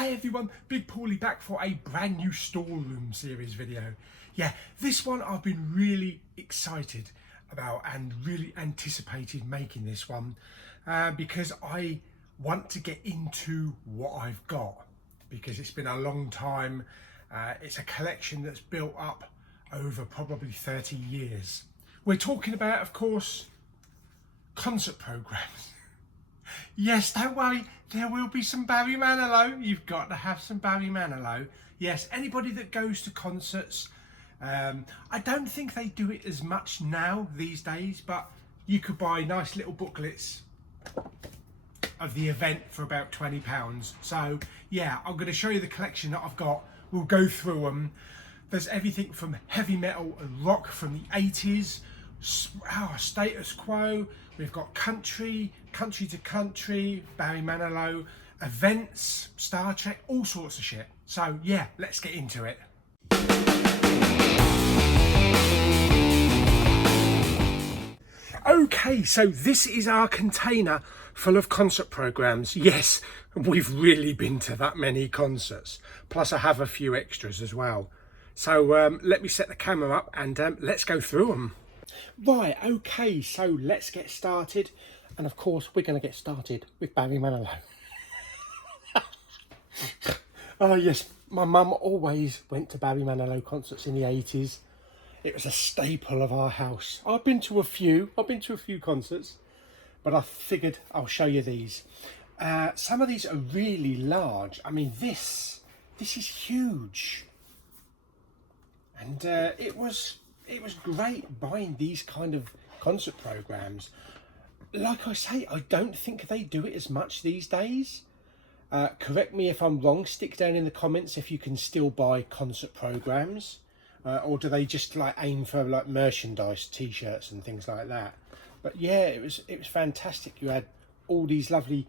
Hey everyone, Big Pauly back for a brand new Storeroom Series video. Yeah, this one I've been really excited about and really anticipated making this one because I want to get into what I've got, because it's been a long time. It's a collection that's built up over probably 30 years. We're talking about, of course, concert programs. Yes, don't worry, there will be some Barry Manilow. You've got to have some Barry Manilow. Yes, anybody that goes to concerts, I don't think they do it as much now these days, but you could buy nice little booklets of the event for about £20. So yeah, I'm going to show you the collection that I've got. We'll go through them. There's everything from heavy metal and rock from the 80s, status quo. We've got country to country, Barry Manilow, events, Star Trek, all sorts of shit. So yeah, let's get into it. Okay, so this is our container full of concert programs. Yes, we've really been to that many concerts. Plus I have a few extras as well. So let me set the camera up and let's go through them. Right, okay, so let's get started. And of course, we're going to get started with Barry Manilow. Oh yes, my mum always went to Barry Manilow concerts in the 80s. It was a staple of our house. I've been to a few concerts, but I figured I'll show you these. Some of these are really large. I mean, this is huge. And it was great buying these kind of concert programs. Like I say, I don't think they do it as much these days. Correct me if I'm wrong. Stick down in the comments if you can still buy concert programs, or do they just like aim for like merchandise, t-shirts and things like that. But yeah, it was fantastic. You had all these lovely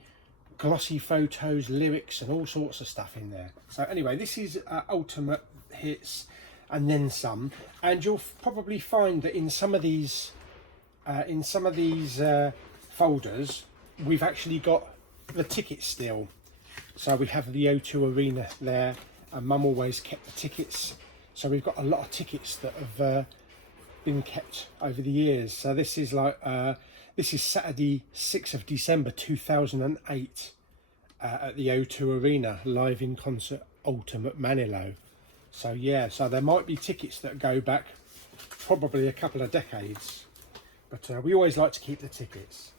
glossy photos, lyrics and all sorts of stuff in there. So anyway, this is ultimate hits and then some, and you'll probably find that in some of these folders we've actually got the tickets still. So we have the O2 Arena there, and Mum always kept the tickets, so we've got a lot of tickets that have been kept over the years. So this is like this is Saturday 6th of December 2008 at the O2 Arena, live in concert Ultimate Manilow. So yeah, so there might be tickets that go back probably a couple of decades, but we always like to keep the tickets.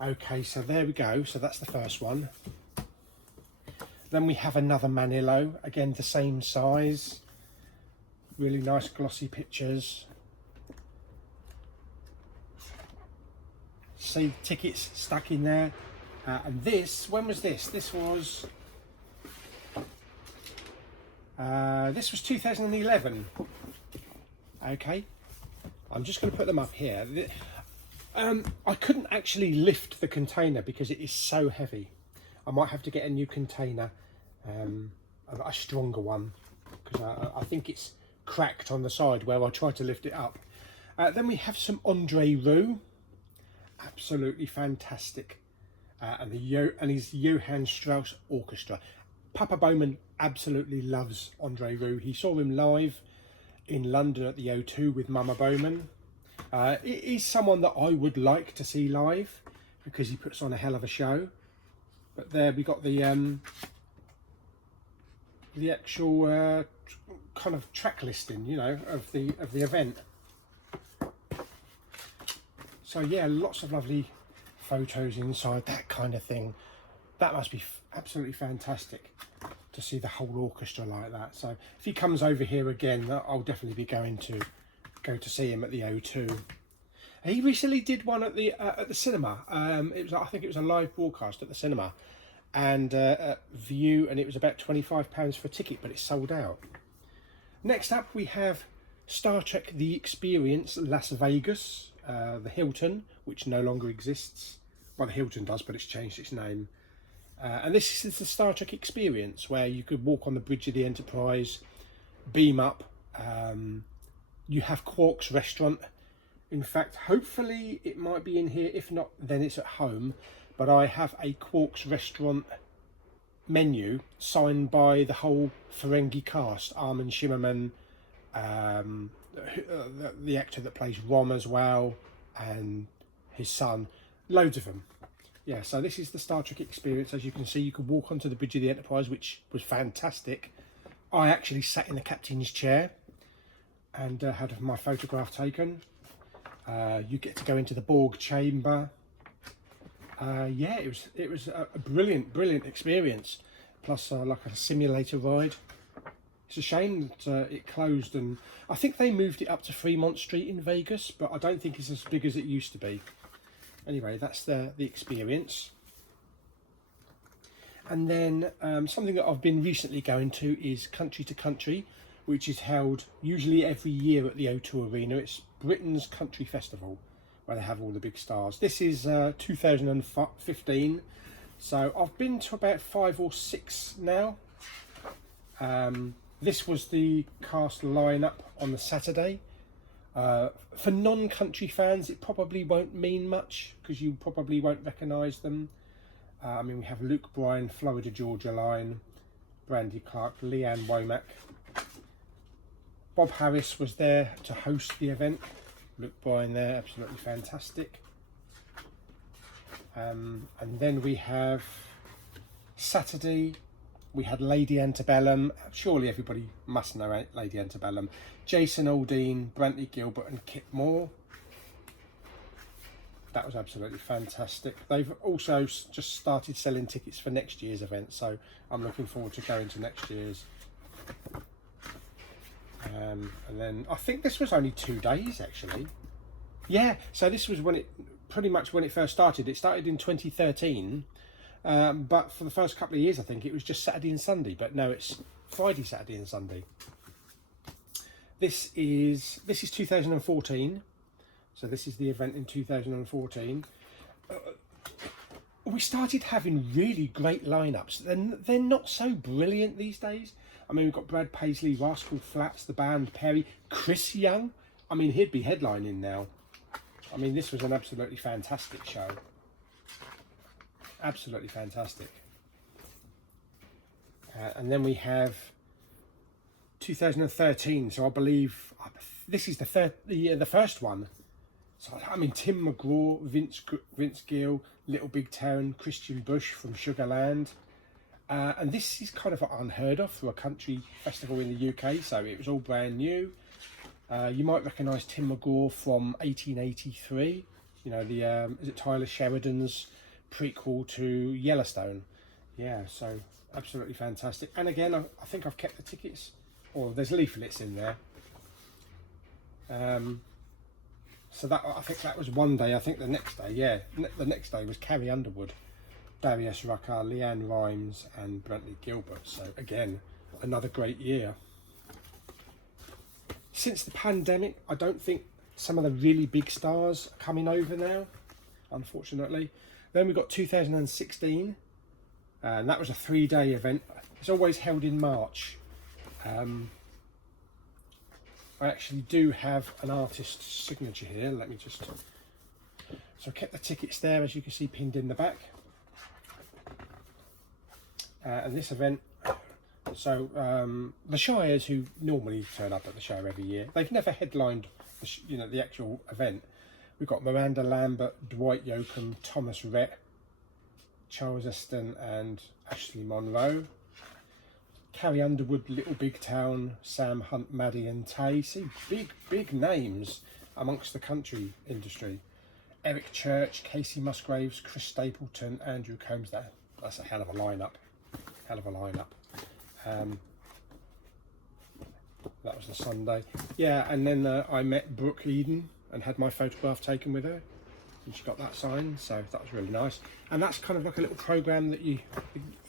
Okay, so there we go. So that's the first one. Then we have another Manilow, again the same size, really nice glossy pictures. See tickets stuck in there. And this, when was this? This was 2011. Okay, I'm just going to put them up here. I couldn't actually lift the container because it is so heavy. I might have to get a new container, a stronger one, because I think it's cracked on the side where I tried to lift it up. Then we have some Andre Rieu, absolutely fantastic, and his Johann Strauss Orchestra. Papa Bowman absolutely loves Andre Rieu. He saw him live in London at the O2 with Mama Bowman. It is someone that I would like to see live because he puts on a hell of a show. But there we got the actual kind of track listing, you know, of the event. So yeah, lots of lovely photos inside, that kind of thing. That must be absolutely fantastic to see the whole orchestra like that. So if he comes over here again, I'll definitely be going to go to see him at the O2. He recently did one at the cinema. It was, I think it was a live broadcast at the cinema, and View, and it was about £25 for a ticket, but it's sold out. Next up we have Star Trek The Experience Las Vegas, the Hilton, which no longer exists. Well, the Hilton does, but it's changed its name. And this is the Star Trek Experience, where you could walk on the bridge of the Enterprise, beam up. You have Quark's restaurant. In fact, hopefully it might be in here. If not, then it's at home. But I have a Quark's restaurant menu signed by the whole Ferengi cast. Armin Shimmerman, the actor that plays Rom as well, and his son, loads of them. Yeah, so this is the Star Trek experience. As you can see, you could walk onto the bridge of the Enterprise, which was fantastic. I actually sat in the captain's chair and had my photograph taken. You get to go into the Borg chamber. Yeah, it was a brilliant experience. Plus, like a simulator ride. It's a shame that it closed, and I think they moved it up to Fremont Street in Vegas, but I don't think it's as big as it used to be. Anyway, that's the experience. And then something that I've been recently going to is Country to Country, which is held usually every year at the O2 Arena. It's Britain's Country Festival, where they have all the big stars. This is 2015, so I've been to about 5 or 6 now. This was the cast lineup on the Saturday. For non-country fans, it probably won't mean much because you probably won't recognise them. I mean, we have Luke Bryan, Florida Georgia Line, Brandy Clark, Leanne Womack. Bob Harris was there to host the event. Luke Bryan there, absolutely fantastic. And then we have Saturday, we had Lady Antebellum. Surely everybody must know Lady Antebellum. Jason Aldean, Brantley Gilbert and Kit Moore. That was absolutely fantastic. They've also just started selling tickets for next year's event, so I'm looking forward to going to next year's. And then I think this was only 2 days actually. Yeah, so this was when it pretty much when it first started. It started in 2013, but for the first couple of years I think it was just Saturday and Sunday, but now it's Friday, Saturday and Sunday. This is 2014, so this is the event in 2014. We started having really great lineups. They're not so brilliant these days. I mean, we've got Brad Paisley, Rascal Flatts, the band Perry, Chris Young. I mean, he'd be headlining now. I mean, this was an absolutely fantastic show. Absolutely fantastic. And then we have 2013. So I believe this is the first one. So I mean, Tim McGraw, Vince Gill, Little Big Town, Christian Bush from Sugarland. And this is kind of unheard of for a country festival in the UK, so it was all brand new. You might recognise Tim McGraw from 1883, you know, the is it Tyler Sheridan's prequel to Yellowstone. Yeah, so absolutely fantastic. And again, I think I've kept the tickets, or there's leaflets in there. So that, I think that was one day. I think the next day, yeah, the next day was Carrie Underwood, Darius Rucker, Leanne Rimes and Brantley Gilbert. So again, another great year. Since the pandemic, I don't think some of the really big stars are coming over now, unfortunately. Then we got 2016, and that was a 3-day event. It's always held in March. I actually do have an artist's signature here. Let me just... So I kept the tickets there, as you can see, pinned in the back. And this event, so the Shires, who normally turn up at the show every year, they've never headlined the actual event. We've got Miranda Lambert, Dwight Yoakam, Thomas Rhett, Charles Eston and Ashley Monroe. Carrie Underwood, Little Big Town, Sam Hunt, Maddie and Tay. See, big names amongst the country industry. Eric Church, Casey Musgraves, Chris Stapleton, Andrew Combs. That's a hell of a lineup. Hell of a lineup. That was the Sunday. Yeah, and then I met Brooke Eden and had my photograph taken with her, and she got that signed, so that was really nice. And that's kind of like a little program that you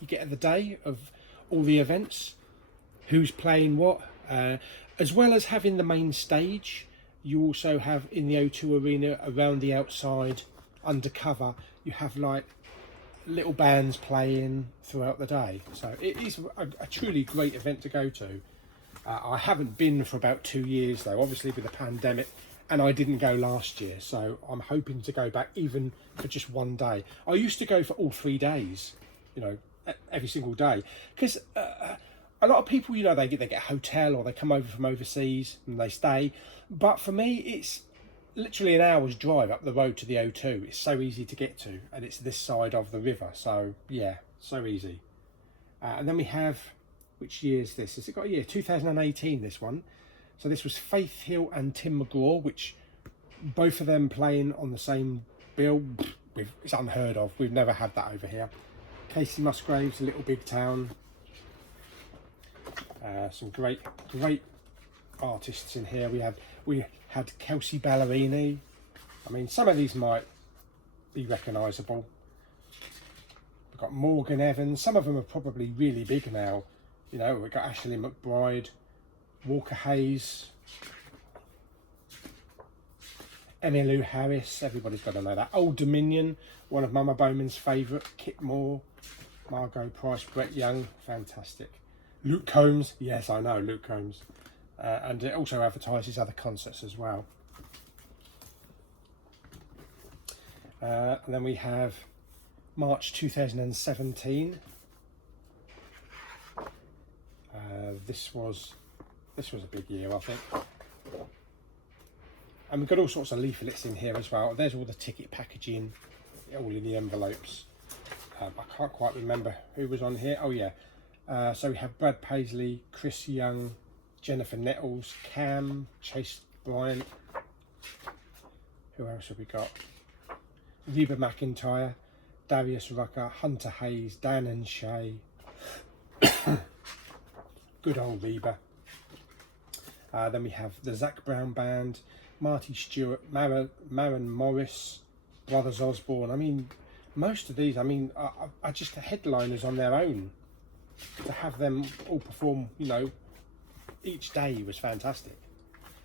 get at the day of all the events, who's playing what, as well as having the main stage. You also have in the O2 Arena, around the outside, undercover, you have like little bands playing throughout the day. So it is a truly great event to go to. I haven't been for about 2 years though, obviously with the pandemic, and I didn't go last year, so I'm hoping to go back even for just one day. I used to go for all 3 days, you know, every single day, because a lot of people, you know, they get a hotel or they come over from overseas and they stay. But for me, it's literally an hour's drive up the road to the O2. It's so easy to get to, and it's this side of the river. So yeah, so easy. And then we have, which year is this? Has it got a year? 2018, this one. So this was Faith Hill and Tim McGraw, which both of them playing on the same bill. It's unheard of. We've never had that over here. Casey Musgraves, Little Big Town. Some great artists in here. We had Kelsey Ballerini. I mean, some of these might be recognisable. We've got Morgan Evans. Some of them are probably really big now. You know, we've got Ashley McBride, Walker Hayes, Emmylou Harris. Everybody's got to know that. Old Dominion, one of Mama Bowman's favourite. Kit Moore, Margot Price, Brett Young. Fantastic. Luke Combs. Yes, I know, Luke Combs. And it also advertises other concerts as well. And then we have March 2017. This was a big year, I think. And we've got all sorts of leaflets in here as well. There's all the ticket packaging, all in the envelopes. I can't quite remember who was on here. Oh yeah. So we have Brad Paisley, Chris Young, Jennifer Nettles, Cam, Chase Bryant. Who else have we got? Reba McEntire, Darius Rucker, Hunter Hayes, Dan and Shay. Good old Reba. Then we have the Zac Brown Band, Marty Stewart, Maren Morris, Brothers Osborne. I mean, most of these, I mean, are just the headliners on their own. To have them all perform, you know, each day was fantastic.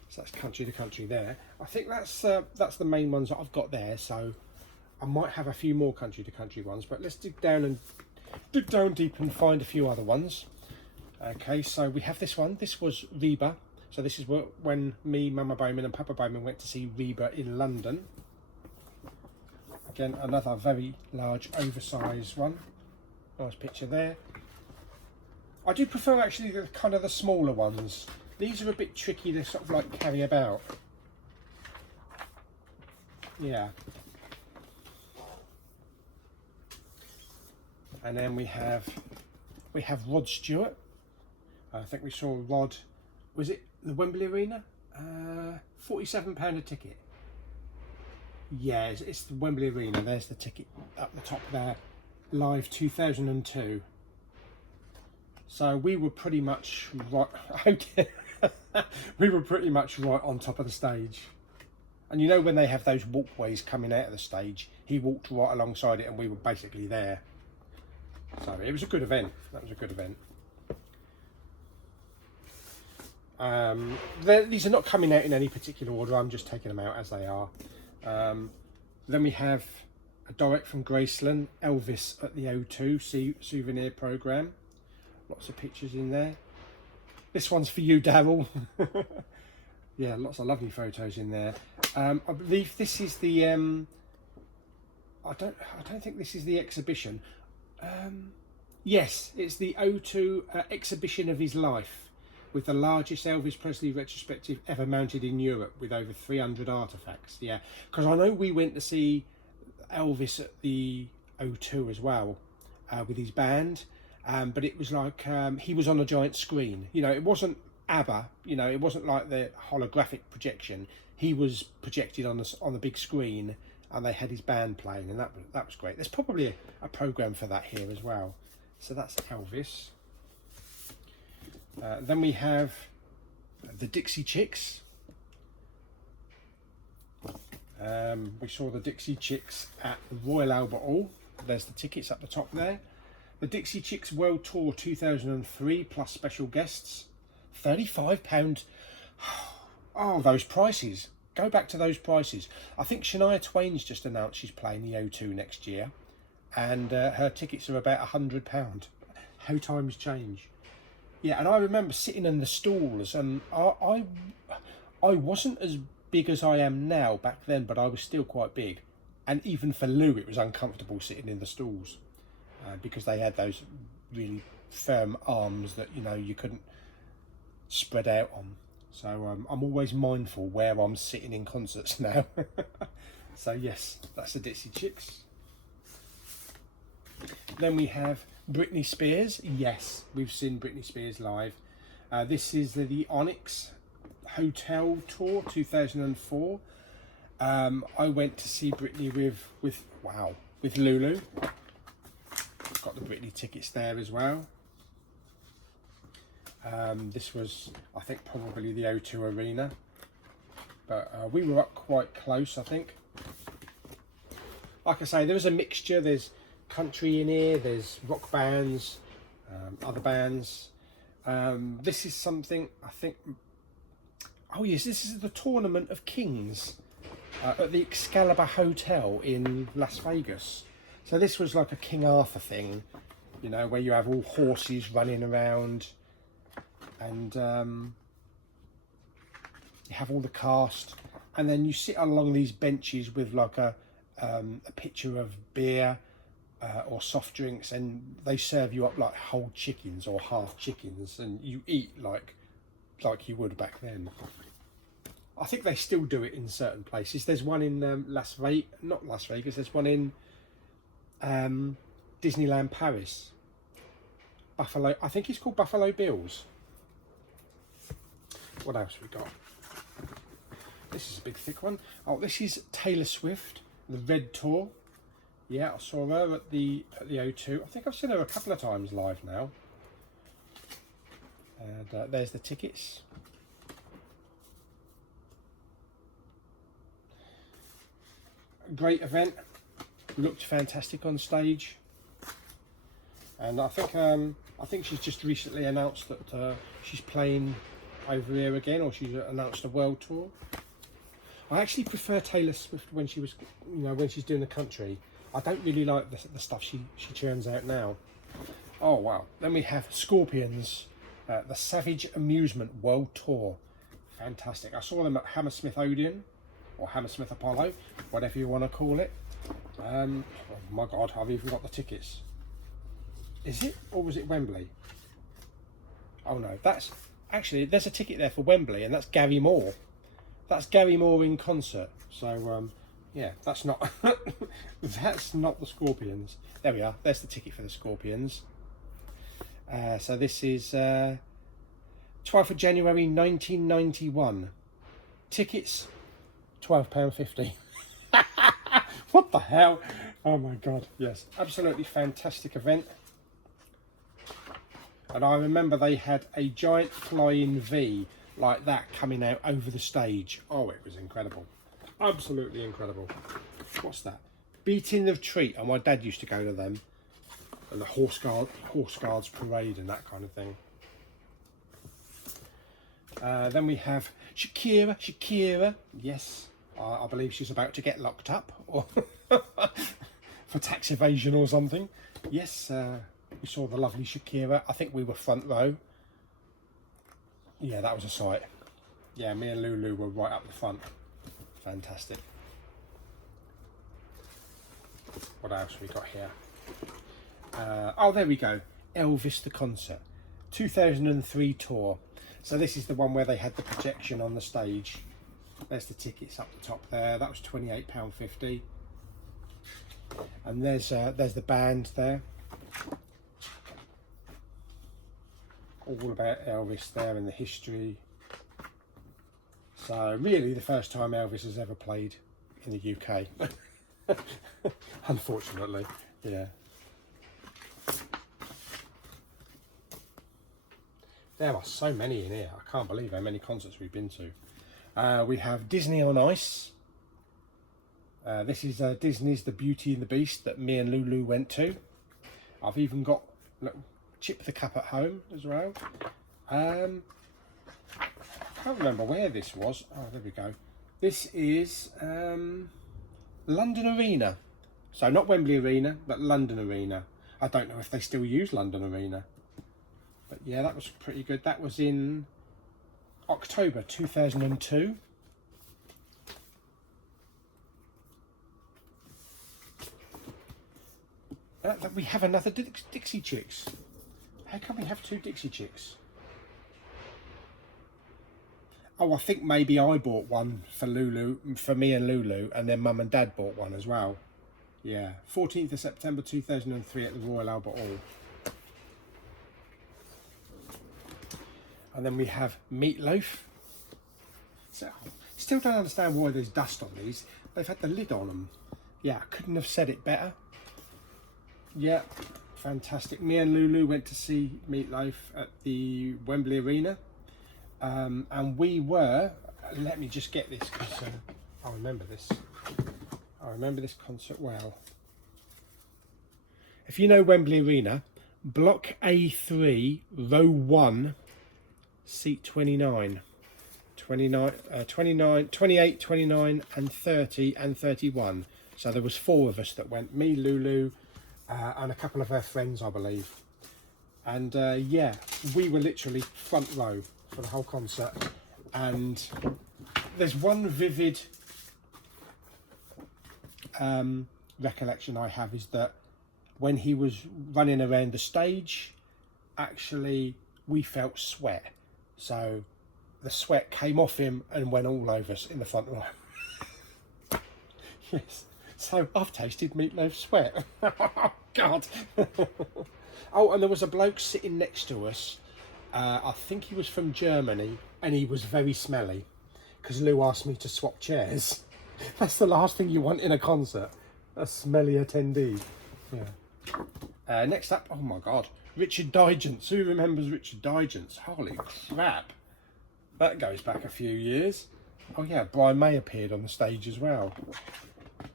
So that's country to country there. I think that's the main ones that I've got there. So I might have a few more country to country ones, but let's dig down deep and find a few other ones. Okay, so we have this one. This was Reba. So this is when me, Mama Bowman and Papa Bowman went to see Reba in London. Again, another very large, oversized one. Nice picture there. I do prefer actually the kind of the smaller ones. These are a bit tricky to sort of like carry about. Yeah. And then we have Rod Stewart. I think we saw Rod, was it the Wembley Arena? £47 a ticket. Yeah, it's the Wembley Arena. There's the ticket up the top there. Live 2002. So we were pretty much right. Okay. We were pretty much right on top of the stage. And you know when they have those walkways coming out of the stage, he walked right alongside it and we were basically there. So it was a good event. That was a good event. These are not coming out in any particular order. I'm just taking them out as they are. Then we have a direct from Graceland, Elvis at the O2 souvenir program. Lots of pictures in there. This one's for you, Daryl. Yeah, lots of lovely photos in there. I believe this is the I don't think this is the exhibition. Yes, it's the O2 exhibition of his life, with the largest Elvis Presley retrospective ever mounted in Europe, with over 300 artifacts. Yeah, because I know we went to see Elvis at the O2 as well, with his band. But it was like he was on a giant screen. You know, it wasn't ABBA. You know, it wasn't like the holographic projection. He was projected on the big screen, and they had his band playing, and that was great. There's probably a program for that here as well. So that's Elvis. Then we have the Dixie Chicks. We saw the Dixie Chicks at the Royal Albert Hall. There's the tickets up the top there. The Dixie Chicks World Tour 2003 plus special guests, £35. Oh, those prices. Go back to those prices. I think Shania Twain's just announced she's playing the O2 next year, and her tickets are about £100. How times change. Yeah, and I remember sitting in the stalls, and I wasn't as big as I am now back then, but I was still quite big. And even for Lou, it was uncomfortable sitting in the stalls. because they had those really firm arms that, you know, you couldn't spread out on. So I'm always mindful where I'm sitting in concerts now. So yes, that's the Ditsy Chicks. Then we have Britney Spears. Yes, we've seen Britney Spears live. This is the Onyx Hotel Tour 2004. I went to see Britney with Lulu. Got the Britney tickets there as well. This was, I think, probably the O2 Arena, but we were up quite close, I think. Like I say, there was a mixture. There's country in here, there's rock bands, other bands. This is something, I think, oh yes, this is the Tournament of Kings at the Excalibur Hotel in Las Vegas. So this was like a King Arthur thing, you know, where you have all horses running around, and you have all the cast, and then you sit along these benches with like a pitcher of beer or soft drinks, and they serve you up like whole chickens or half chickens, and you eat like you would back then. I think they still do it in certain places. There's one in not Las Vegas, there's one in Disneyland Paris. Buffalo, I think it's called Buffalo Bills. What else we got? This is a big thick one. Oh, this is Taylor Swift, the Red Tour. Yeah, I saw her at the O2. I think I've seen her a couple of times live now. And there's the tickets. Great event. Looked fantastic on stage. And I think she's just recently announced that she's playing over here again, or she's announced a world tour. I actually prefer Taylor Swift when she was, you know, when she's doing the country. I don't really like the stuff she churns out now. Oh wow! Then we have Scorpions, the Savage Amusement World Tour. Fantastic! I saw them at Hammersmith Odeon, or Hammersmith Apollo, whatever you want to call it. Oh my God! I've even got the tickets. Is it, or was it Wembley? Oh no, that's actually, there's a ticket there for Wembley, and that's Gary Moore. That's Gary Moore in concert. So yeah, that's not that's not the Scorpions. There we are. There's the ticket for the Scorpions. So this is 12th of January 1991. Tickets £12.50. What the hell? Oh my God! Yes, absolutely fantastic event. And I remember they had a giant flying V like that coming out over the stage. Oh, it was incredible. Absolutely incredible. What's that? Beating the Retreat. And my dad used to go to them. And the Horse Guards Parade and that kind of thing. Then we have Shakira. Yes, I believe she's about to get locked up. Or for tax evasion or something. Yes, we saw the lovely Shakira. I think we were front row. Yeah, that was a sight. Yeah, me and Lulu were right up the front. Fantastic. What else we got here? Oh, there we go. Elvis the Concert. 2003 tour. So this is the one where they had the projection on the stage. There's the tickets up the top there. That was £28.50. And there's the band there. All about Elvis there and the history. So really the first time Elvis has ever played in the UK. Unfortunately, yeah. There are so many in here. I can't believe how many concerts we've been to. We have Disney on Ice. This is Disney's The Beauty and the Beast that me and Lulu went to. I've even got, look, Chip the Cup at home as well. I can't remember where this was. Oh, there we go. This is London Arena. So not Wembley Arena, but London Arena. I don't know if they still use London Arena. But yeah, that was pretty good. That was in October 2002. we have another Dixie Chicks. How come we have two Dixie Chicks? Oh, I think maybe I bought one for Lulu, for me and Lulu, and then Mum and Dad bought one as well. Yeah, 14th of September 2003 at the Royal Albert Hall. And then we have Meatloaf. So, still don't understand why there's dust on these. They've had the lid on them. Yeah, I couldn't have said it better. Yeah, fantastic. Me and Lulu went to see Meatloaf at the Wembley Arena. And we were, let me just get this because I remember this. I remember this concert well. If you know Wembley Arena, Block A3, Row 1, Seat 29. 28, 29 and 30 and 31. So there was 4 of us that went, me, Lulu, and a couple of her friends, I believe. And yeah, we were literally front row for the whole concert. And there's one vivid recollection I have, is that when he was running around the stage, actually we felt sweat. So the sweat came off him and went all over us in the front row. Yes, so I've tasted Meatloaf sweat. Oh, God. Oh, and there was a bloke sitting next to us. I think he was from Germany, and he was very smelly because Lou asked me to swap chairs. That's the last thing you want in a concert, a smelly attendee. Yeah. Next up, oh my God, Richard Digance. Who remembers Richard Digance? Holy crap. That goes back a few years. Oh yeah, Brian May appeared on the stage as well.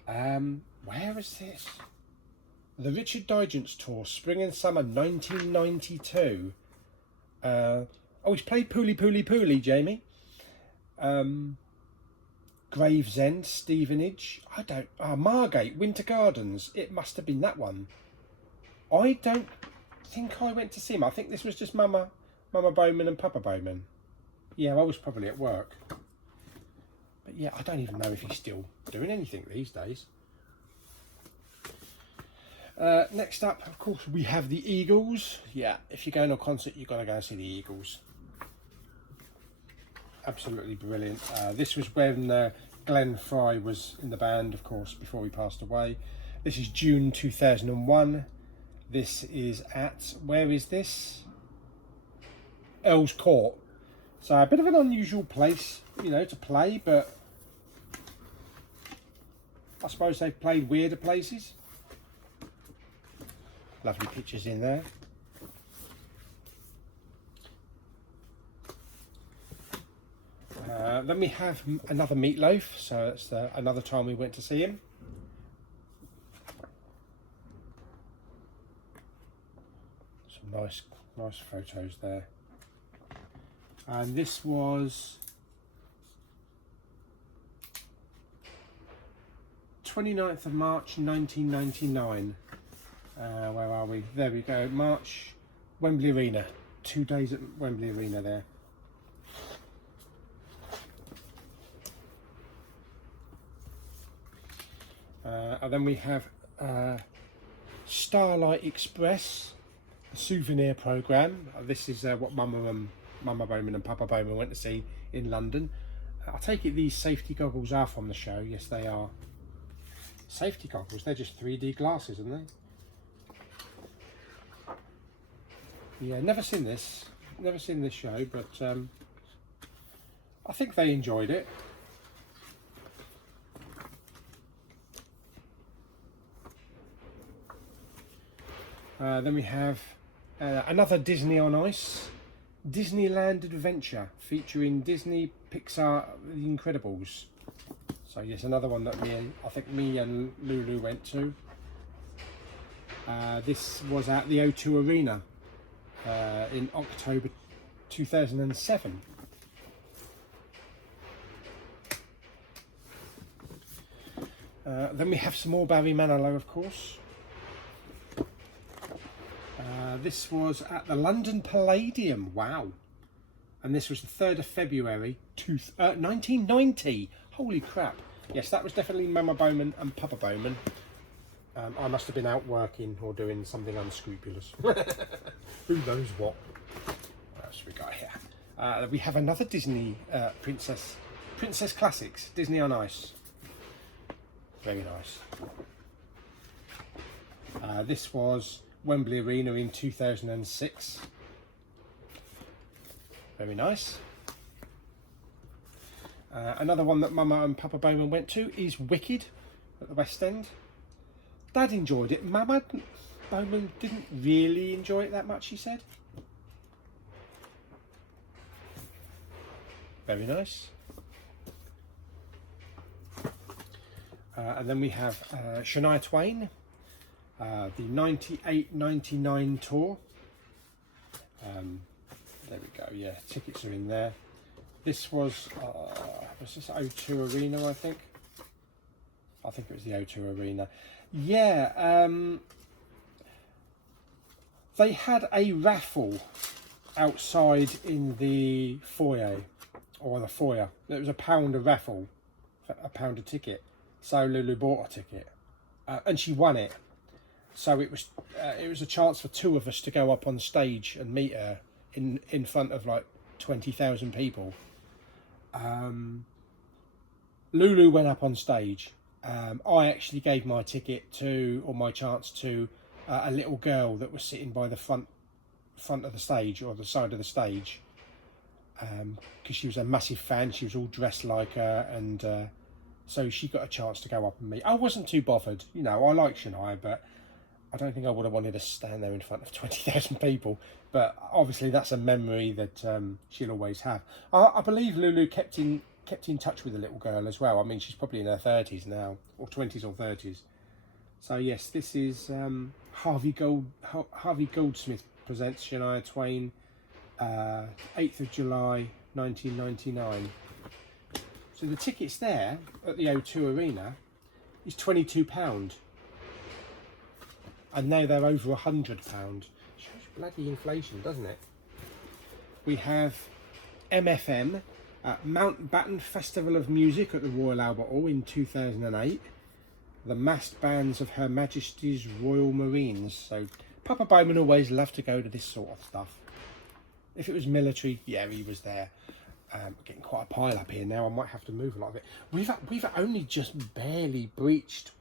Where is this? The Richard Digance Tour, Spring and Summer 1992. Oh, he's played Pauly, Jamie. Gravesend, Stevenage. I don't... Margate, Winter Gardens. It must have been that one. I don't think I went to see him. I think this was just Mama Bowman and Papa Bowman. Yeah, I was probably at work. But yeah, I don't even know if he's still doing anything these days. Next up, of course, we have the Eagles. Yeah, if you're going to a concert, you've got to go and see the Eagles. Absolutely brilliant. This was when Glenn Fry was in the band, of course, before he passed away. This is June 2001. This is at, where is this? Earl's Court. So a bit of an unusual place, you know, to play, but I suppose they've played weirder places. Lovely pictures in there. Then we have another Meatloaf, so it's another time we went to see him. Some nice photos there. And this was 29th of March 1999. Where are we? There we go. March, Wembley Arena. 2 days at Wembley Arena there. And then we have Starlight Express, a souvenir programme. This is what Mama Bowman and Papa Bowman went to see in London. I take it these safety goggles are from the show. Yes, they are. Safety goggles, they're just 3D glasses, aren't they? Yeah, never seen this show, but I think they enjoyed it. Then we have another Disney on Ice, Disneyland Adventure, featuring Disney, Pixar, The Incredibles. So yes, another one that I think me and Lulu went to. This was at the O2 Arena in October 2007. Then we have some more Barry Manilow, of course. This was at the London Palladium. Wow. And this was the 3rd of February 1990. Holy crap. Yes, that was definitely Mama Bowman and Papa Bowman. I must have been out working or doing something unscrupulous. Who knows what. What else we got here? We have another Disney Princess Classics, Disney on Ice. Very nice. This was Wembley Arena in 2006. Very nice. Another one that Mama and Papa Bowman went to is Wicked at the West End. Dad enjoyed it. Mama Bowman didn't really enjoy it that much, she said. Very nice. And then we have Shania Twain, the 98-99 tour. There we go, yeah, tickets are in there. This was this O2 Arena, I think. I think it was the O2 Arena. Yeah, they had a raffle outside in the foyer, or the foyer. It was £1 a raffle, £1 a ticket. So Lulu bought a ticket, and she won it. So it was a chance for two of us to go up on stage and meet her in front of like 20,000 people. Lulu went up on stage. I actually gave my ticket to, or my chance to, a little girl that was sitting by the front of the stage, or the side of the stage, because she was a massive fan. She was all dressed like her, and so she got a chance to go up and meet. I wasn't too bothered, you know. I like Shania, but I don't think I would have wanted to stand there in front of 20,000 people. But obviously, that's a memory that she'll always have. I believe Lulu kept in touch with the little girl as well. I mean, she's probably in her 30s now, or 20s or 30s. So yes, this is Harvey Goldsmith presents Shania Twain, 8th of July 1999. So the tickets there at the O2 Arena is £22, and now they're over £100. Shows bloody inflation, doesn't it? We have MFM, Mountbatten Festival of Music at the Royal Albert Hall in 2008. The massed bands of Her Majesty's Royal Marines. So Papa Bowman always loved to go to this sort of stuff. If it was military, yeah, he was there. Getting quite a pile up here now. I might have to move a lot of it. We've only just barely breached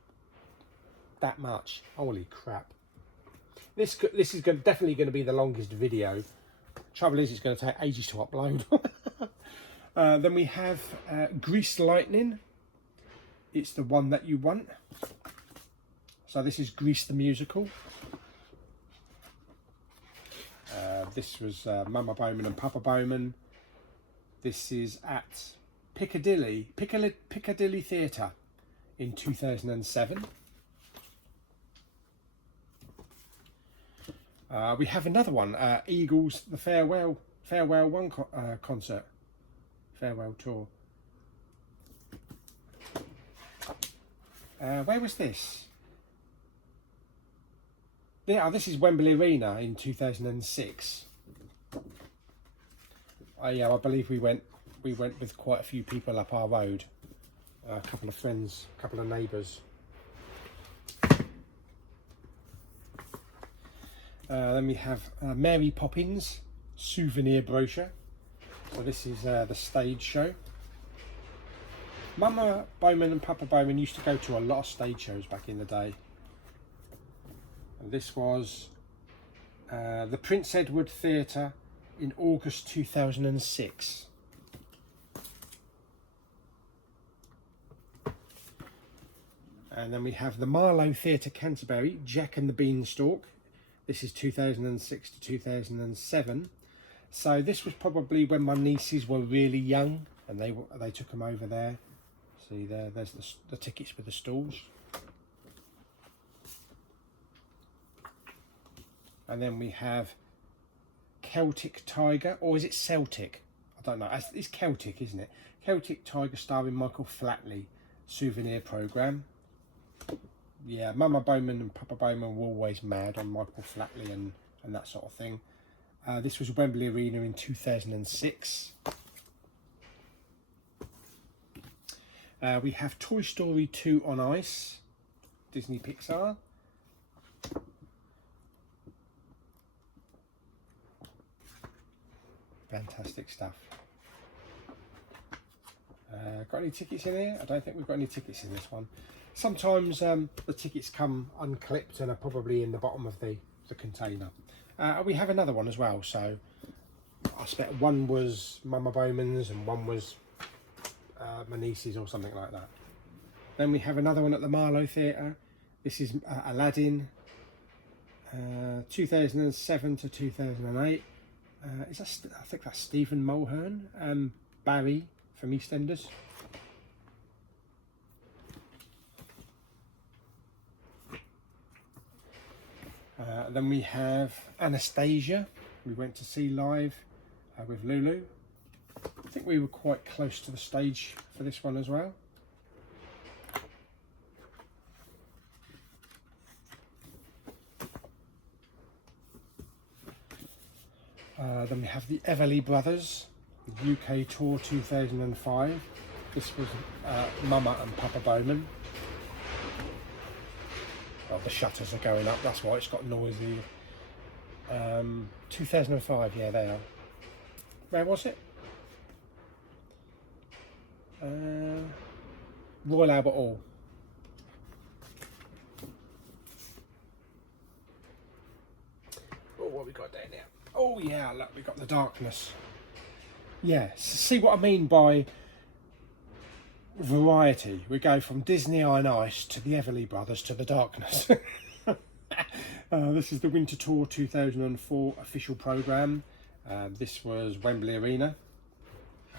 that much. Holy crap! This is definitely going to be the longest video. Trouble is, it's going to take ages to upload. Then we have Grease Lightning. It's the one that you want. So this is Grease the musical. This was Mama Bowman and Papa Bowman. This is at Piccadilly Theatre in 2007. We have another one, Eagles, the Farewell One concert, farewell tour. Where was this? Yeah, this is Wembley Arena in 2006. Yeah, I believe we went with quite a few people up our road, a couple of friends, a couple of neighbours. Then we have Mary Poppins souvenir brochure. So this is the stage show. Mama Bowman and Papa Bowman used to go to a lot of stage shows back in the day. And this was the Prince Edward Theatre in August 2006. And then we have the Marlow Theatre Canterbury, Jack and the Beanstalk. This is 2006 to 2007. So this was probably when my nieces were really young, and they took them over there. See there's the tickets with the stalls. And then we have Celtic Tiger, or is it Celtic? I don't know. It's Celtic, isn't it? Celtic Tiger starring Michael Flatley souvenir programme. Yeah, Mama Bowman and Papa Bowman were always mad on Michael Flatley and that sort of thing. This was Wembley Arena in 2006. We have Toy Story 2 on Ice, Disney Pixar. Fantastic stuff. Got any tickets in here? I don't think we've got any tickets in this one. Sometimes the tickets come unclipped and are probably in the bottom of the container. We have another one as well, so I expect one was Mama Bowman's and one was my niece's or something like that. Then we have another one at the Marlow Theatre. This is Aladdin, 2007 to 2008. I think that's Stephen Mulhern and Barry from EastEnders. Then we have Anastasia. We went to see live with Lulu. I think we were quite close to the stage for this one as well. Then we have the Everly Brothers, the UK Tour 2005. This was Mama and Papa Bowman. Oh, the shutters are going up, that's why it's got noisy. 2005, yeah, they are. Where was it? Royal Albert Hall. Oh, what we got down there? Oh yeah, look, we got the darkness. Yeah, see what I mean by variety. We go from Disney on Ice to the Everly Brothers to the darkness. This is the Winter Tour 2004 official programme. This was Wembley Arena,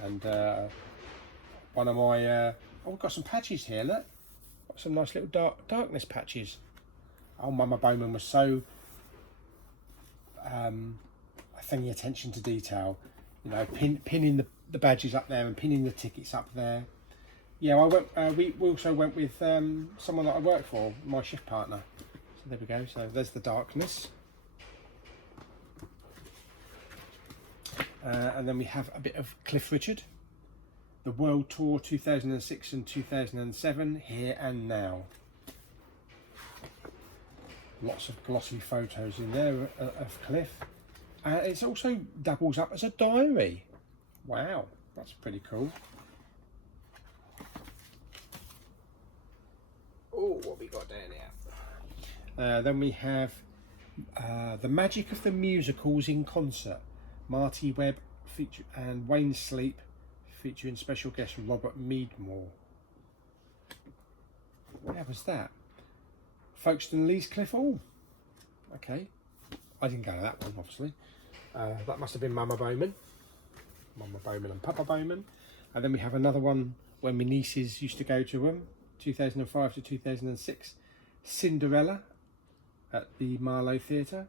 and one of my oh, we've got some patches here, look, got some nice little darkness patches. Oh, Mama Bowman was so thingy attention to detail, you know, pinning the badges up there and pinning the tickets up there. Yeah, I went. We also went with someone that I work for, my shift partner. So there we go. So there's the darkness, and then we have a bit of Cliff Richard, the World Tour 2006 and 2007, Here and Now. Lots of glossy photos in there of Cliff. It also doubles up as a diary. Wow, that's pretty cool. Oh, what we got down here? Then we have The Magic of the Musicals in Concert. Marty Webb and Wayne Sleep featuring special guest Robert Meadmore. Where was that? Folkestone Lees Cliff Hall. Okay, I didn't go to that one, obviously. That must have been Mama Bowman and Papa Bowman. And then we have another one when my nieces used to go to them, 2005 to 2006, Cinderella at the Marlow Theatre.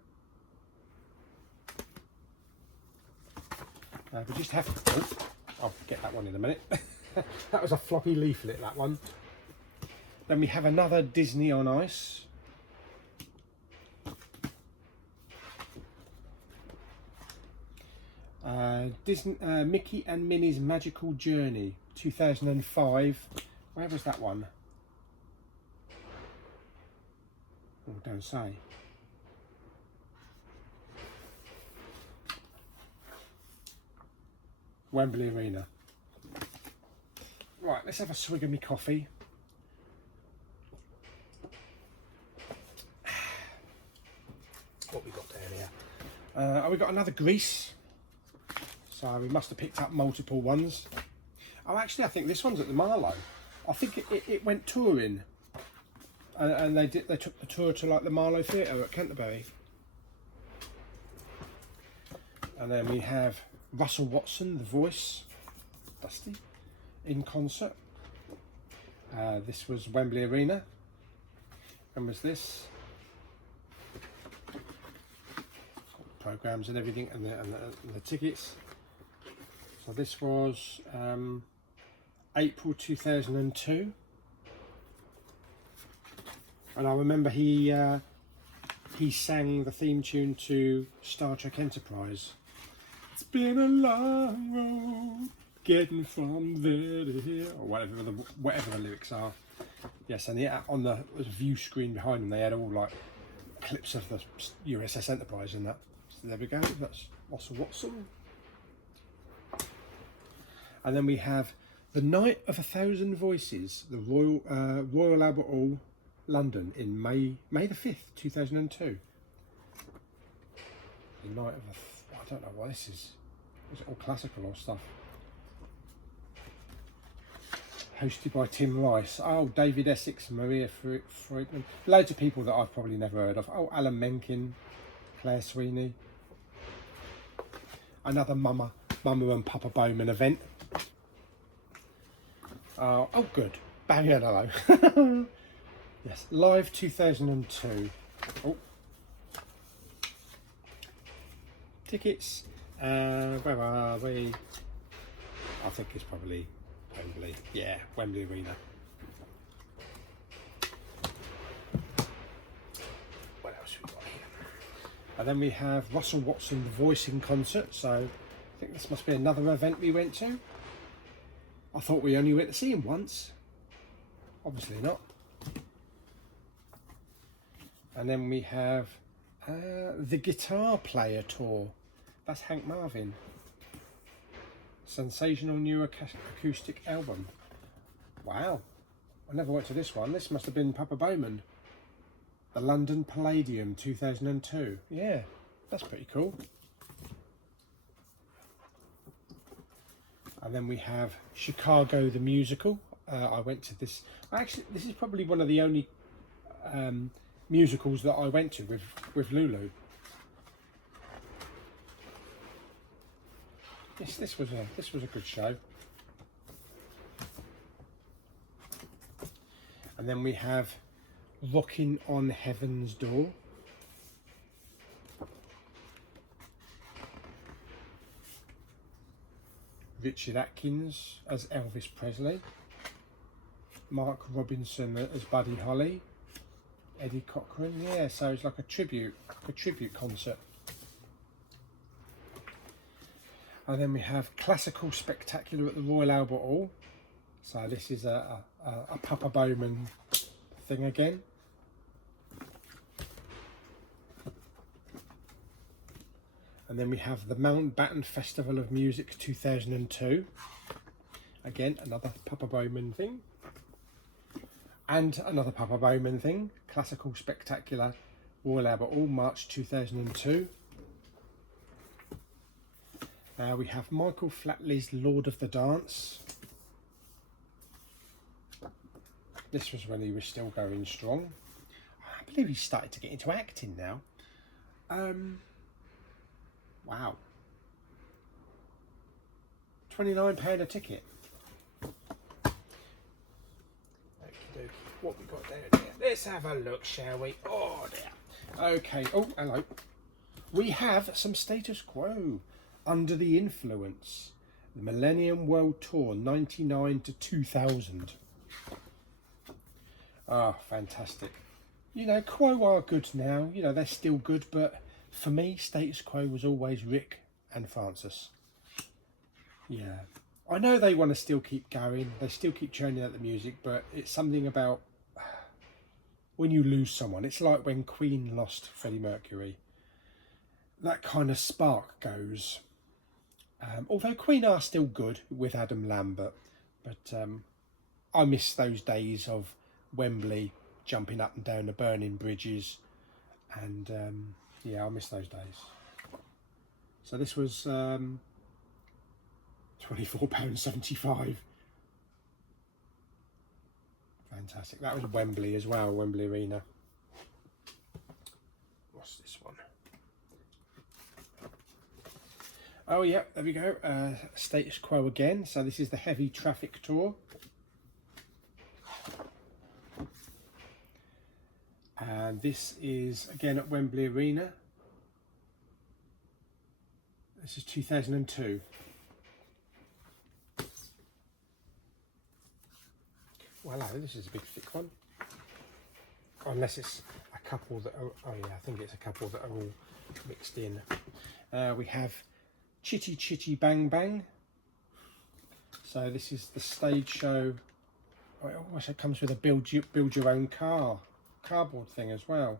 We just have to, oh, I'll get that one in a minute. That was a floppy leaflet, that one. Then we have another Disney on Ice. Disney, Mickey and Minnie's Magical Journey, 2005. Where was that one? Oh, don't say. Wembley Arena. Right, let's have a swig of my coffee. What we got down here? We got another Grease. So we must have picked up multiple ones. Oh, actually, I think this one's at the Marlow. I think it went touring, and they took the tour to like the Marlow Theatre at Canterbury. And then we have Russell Watson, The Voice, Dusty, in concert. This was Wembley Arena. And was this? Programs and everything, and the tickets. So this was April 2002, and I remember he sang the theme tune to Star Trek Enterprise. It's been a long road getting from there to here, or whatever the lyrics are. Yes, and on the view screen behind them, they had all like clips of the USS Enterprise and that. So there we go. That's Russell Watson. And then we have The Night of a Thousand Voices, the Royal Albert Hall, London, in May the 5th, 2002. The Night of I don't know what this is. Is it all classical or stuff? Hosted by Tim Rice. Oh, David Essex, Maria Friedman. Loads of people that I've probably never heard of. Oh, Alan Menken, Claire Sweeney. Another Mama and Papa Bowman event. Oh, good. Barry Manilow. Yes, live 2002. Oh. Tickets. Where are we? I think it's probably Wembley. Yeah, Wembley Arena. What else we got here? And then we have Russell Watson, the voice in concert. So I think this must be another event we went to. I thought we only went to see him once. Obviously not. And then we have the Guitar Player Tour. That's Hank Marvin. Sensational new acoustic album. Wow. I never went to this one. This must have been Papa Bowman. The London Palladium 2002. Yeah, that's pretty cool. And then we have Chicago the Musical. I went to this. Actually, this is probably one of the only musicals that I went to with Lulu. This was a good show. And then we have Rocking on Heaven's Door. Richard Atkins as Elvis Presley. Mark Robinson as Buddy Holly. Eddie Cochran. Yeah, so it's like a tribute concert. And then we have Classical Spectacular at the Royal Albert Hall. So this is a Papa Bowman thing again. And then we have the Mountbatten Festival of Music 2002. Again, another Papa Bowman thing. And another Papa Bowman thing. Classical Spectacular, Royal Albert Hall, March 2002. We have Michael Flatley's Lord of the Dance. This was when he was still going strong. I believe he started to get into acting now. Wow. £29 a ticket. What we got there? Let's have a look, shall we? Oh, there. Okay. Oh, hello. We have some Status Quo. Under the Influence. The Millennium World Tour, 99 to 2000. Ah, fantastic. You know, Quo are good now. You know, they're still good, but for me, Status Quo was always Rick and Francis. Yeah. I know they want to still keep going. They still keep churning out the music, but it's something about when you lose someone. It's like when Queen lost Freddie Mercury. That kind of spark goes. Although Queen are still good with Adam Lambert, but I miss those days of Wembley jumping up and down the burning bridges, and yeah, I miss those days. So this was £24.75. Fantastic. That was Wembley as well, Wembley Arena. What's this one? Oh yeah, there we go. Status Quo again. So this is the Heavy Traffic Tour. And this is again at Wembley Arena. This is 2002. Well, hello, this is a big thick one. Unless it's a couple that are, oh yeah, I think it's a couple that are all mixed in. We have Chitty Chitty Bang Bang. So this is the stage show. Oh, it also comes with a build your own cardboard thing as well.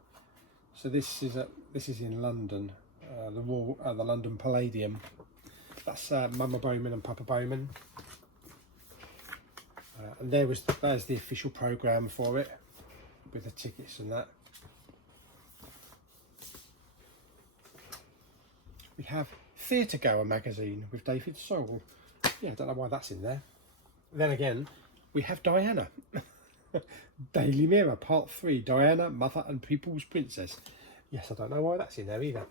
So this is in London, the London Palladium. That's Mama Bowman and Papa Bowman. And there's the official programme for it, with the tickets and that. We have Theatre Goer magazine with David Sorrell. Yeah, I don't know why that's in there. Then again, we have Diana. Daily Mirror, Part 3, Diana, Mother and People's Princess. Yes, I don't know why that's in there either.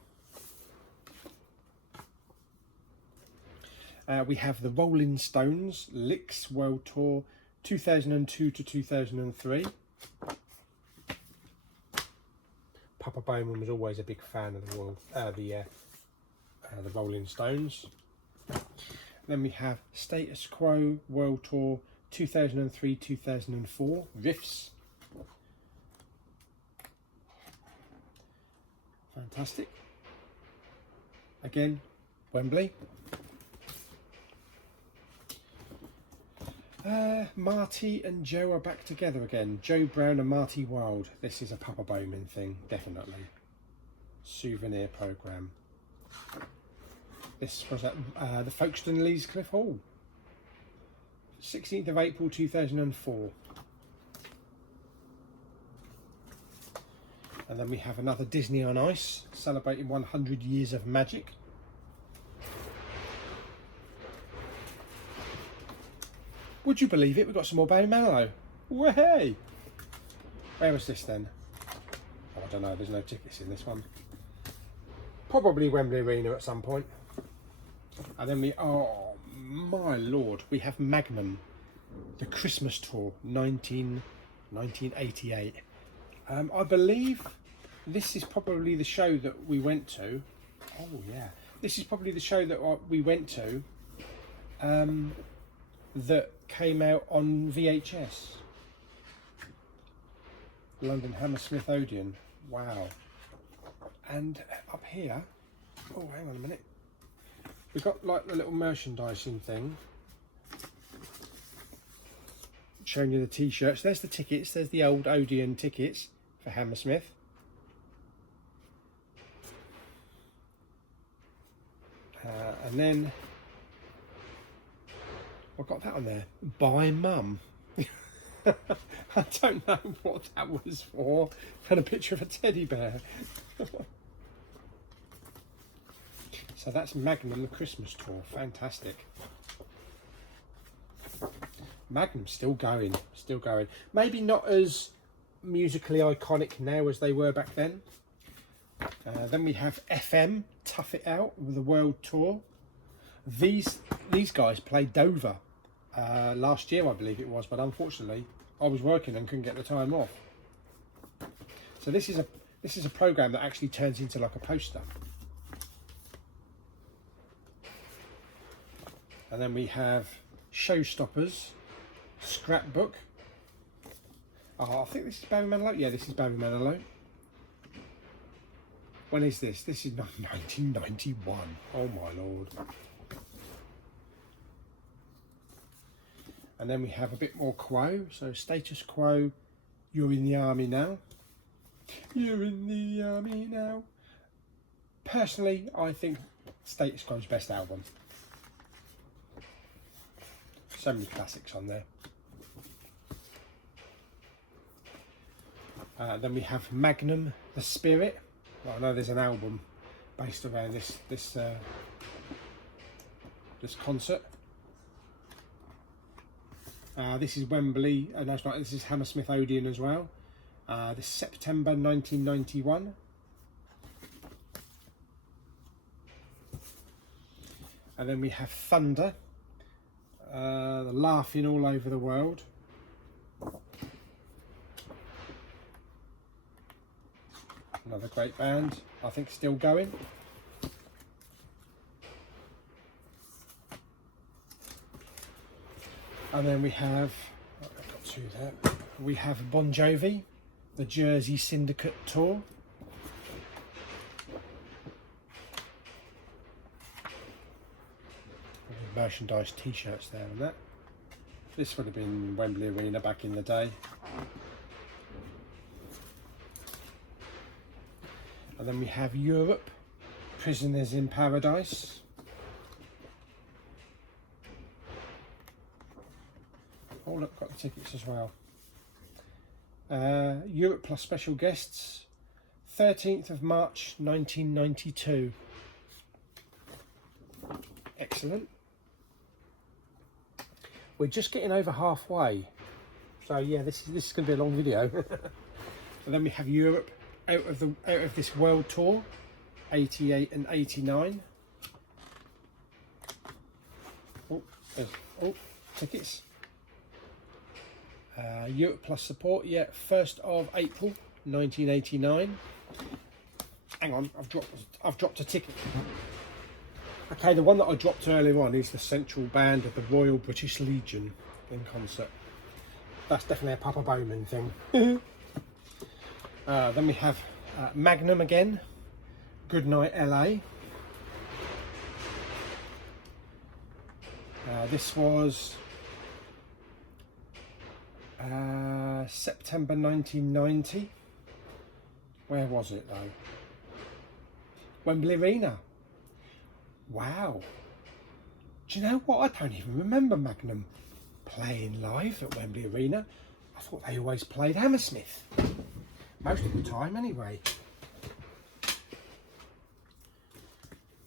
We have the Rolling Stones, Licks World Tour 2002 to 2003. Papa Bowman was always a big fan of the Rolling Stones. Then we have Status Quo World Tour 2003-2004, Riffs. Fantastic. Again, Wembley. Marty and Joe are back together again. Joe Brown and Marty Wilde. This is a Papa Bowman thing, definitely. Souvenir programme. This was at the Folkestone Lees Cliff Hall. 16th of April 2004. And then we have another Disney on Ice, celebrating 100 years of magic. Would you believe it? We've got some more Barry Manilow. Way! Where was this then? Oh, I don't know, there's no tickets in this one. Probably Wembley Arena at some point. And then oh my lord, we have Magnum, the Christmas tour, 1988. I believe this is probably the show that we went to. Oh yeah, this is probably the show that we went to that came out on VHS. London Hammersmith Odeon. Wow. And up here, oh hang on a minute, we've got like the little merchandising thing showing you the t-shirts. There's the tickets, there's the old Odeon tickets for Hammersmith. And then I've got that on there, Bye Mum. I don't know what that was for, and a picture of a teddy bear. So that's Magnum, the Christmas tour. Fantastic. Magnum's still going, still going. Maybe not as musically iconic now as they were back then. Then we have FM, Tough It Out with the World Tour. These guys played Dover last year, I believe it was, but unfortunately I was working and couldn't get the time off. So this is a program that actually turns into like a poster. And then we have Showstoppers, Scrapbook. Oh, I think this is Barry Manilow. Yeah, this is Barry Manilow. When is this? This is 1991. Oh my lord. And then we have a bit more Quo. So Status Quo, You're in the Army Now. You're in the Army Now. Personally, I think Status Quo's best album. So many classics on there. Then we have Magnum, The Spirit. Well, I know there's an album based around this concert. This is Wembley, no, it's not, this is Hammersmith Odeon as well. This is September 1991. And then we have Thunder, the Laughing All Over the World. Another great band, I think still going. And then we have, I've got two there. We have Bon Jovi, the Jersey Syndicate Tour. Merchandise t-shirts there and that. This would have been Wembley Arena back in the day. And then we have Europe, Prisoners in Paradise. Oh look, got the tickets as well. Europe plus special guests, 13th of March 1992. Excellent. We're just getting over halfway, so yeah, this is going to be a long video. And then we have Europe out of this world tour, 88 and 89. Oh, tickets. Europe plus support, yeah, 1st of April 1989. Hang on, I've dropped a ticket. Okay, the one that I dropped earlier on is the Central Band of the Royal British Legion in concert. That's definitely a Papa Bowman thing. Then we have Magnum again, Goodnight LA. This was September 1990. Where was it though? Wembley Arena. Wow. Do you know what? I don't even remember Magnum playing live at Wembley Arena. I thought they always played Hammersmith. Most of the time anyway.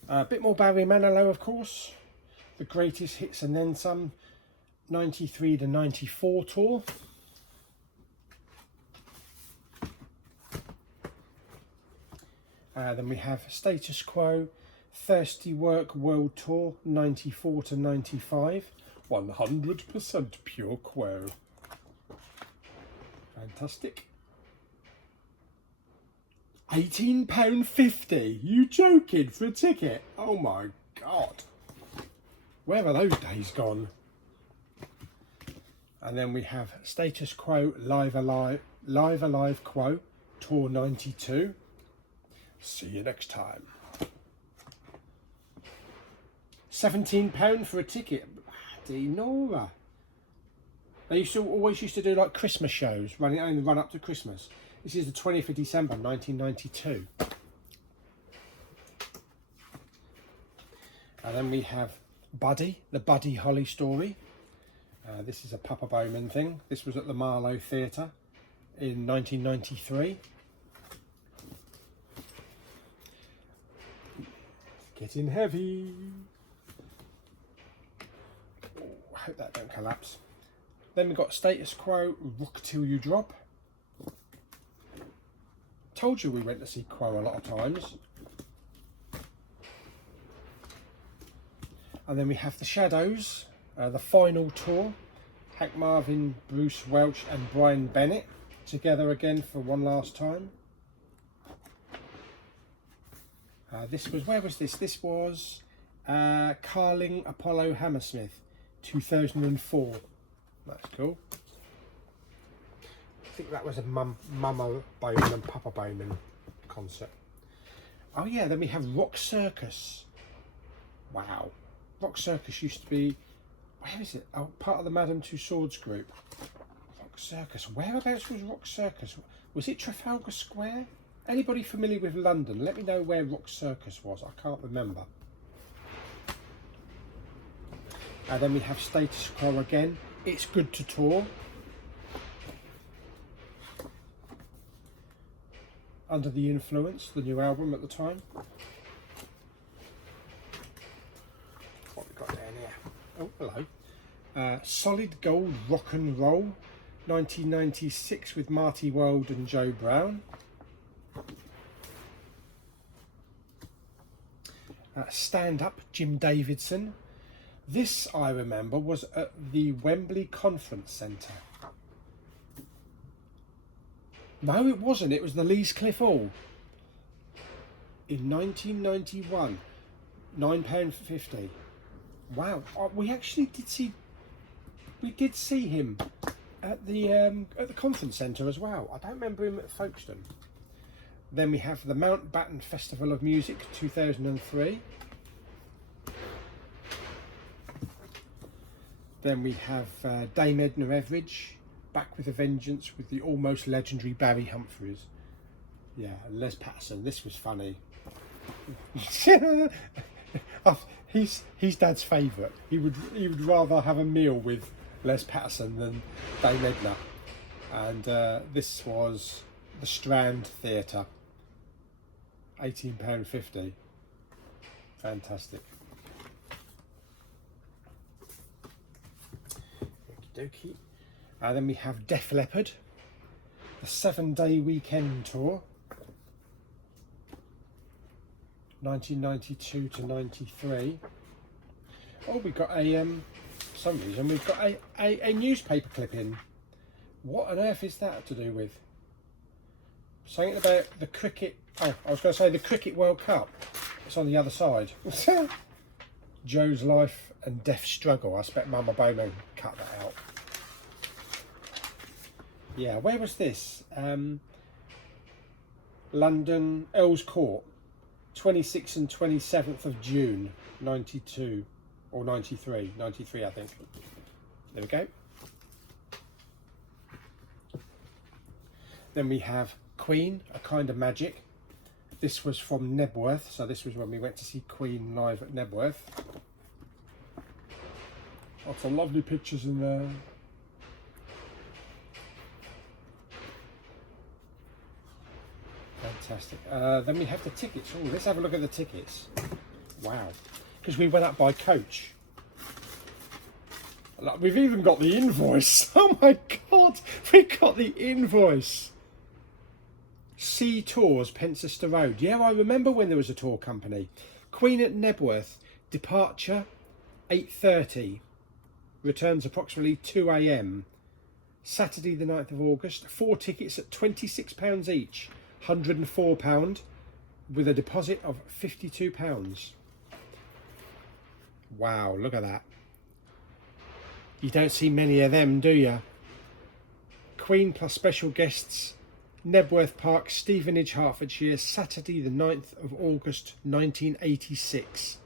A bit more Barry Manilow, of course. The Greatest Hits and Then Some, 93 to 94 tour. Then we have Status Quo, Thirsty Work World Tour, 94 to 95. 100% pure Quo. Fantastic. £18.50. You joking for a ticket? Oh my God. Where are those days gone? And then we have Status Quo Live Alive Quo Tour 92. See you next time. £17 for a ticket. Bloody Nora. They always used to do like Christmas shows, running only run up to Christmas. This is the 20th of December 1992. And then we have Buddy, the Buddy Holly story. This is a Papa Bowman thing. This was at the Marlow Theatre in 1993. Getting heavy. Oh, I hope that don't collapse. Then we've got Status Quo, Rock Till You Drop. Told you we went to see Quo a lot of times. And then we have the Shadows, the final tour. Hank Marvin, Bruce Welch and Brian Bennett together again for one last time. This was, where was this? This was Carling Apollo Hammersmith, 2004. That's cool. I think that was a Mama Bowman and Papa Bowman concert. Oh yeah, then we have Rock Circus. Wow. Rock Circus used to be, where is it? Oh, part of the Madame Tussauds group. Rock Circus. Whereabouts was Rock Circus? Was it Trafalgar Square? Anybody familiar with London? Let me know where Rock Circus was. I can't remember. And then we have Status Quo again. It's Good to Tour. Under the Influence, the new album at the time. What we got down here? Oh, hello. Solid Gold Rock and Roll, 1996 with Marty Wilde and Joe Brown. Stand Up, Jim Davidson. This, I remember, was at the Wembley Conference Centre. No, it wasn't. It was the Lees Cliff Hall in 1991. £9.50. Wow, we actually did see. We did see him at the conference centre as well. I don't remember him at Folkestone. Then we have the Mountbatten Festival of Music 2003. Then we have Dame Edna Everage, Back with a Vengeance with the almost legendary Barry Humphries. Yeah, Les Patterson. This was funny. He's Dad's favourite. He would rather have a meal with less Patterson than Dame Edna. And this was the Strand Theatre, £18.50. Fantastic. Okie dokie. Then we have Def Leppard, the 7-day weekend tour, 1992 to 93. Oh, we've got a, for some reason, we've got a newspaper clipping. What on earth is that to do with? Something about the cricket, oh, I was going to say the Cricket World Cup. It's on the other side. Joe's Life and Death Struggle. I expect Mama Bowman cut that out. Yeah, where was this? London, Earls Court, 26th and 27th of June, 92 or 93, 93 I think. There we go. Then we have Queen, A Kind of Magic. This was from Nebworth, so this was when we went to see Queen live at Nebworth. Lots of lovely pictures in there. Fantastic. Then we have the tickets. Oh, let's have a look at the tickets. Wow. Because we went up by coach. We've even got the invoice. Oh my God, we got the invoice. Sea Tours, Pencester Road. Yeah, I remember when there was a tour company. Queen at Nebworth. Departure 8:30. Returns approximately 2 AM. Saturday the 9th of August. 4 tickets at £26 each. £104 with a deposit of £52. Wow, look at that. You don't see many of them, do you? Queen plus special guests, Nebworth Park, Stevenage, Hertfordshire, Saturday the 9th of August 1986.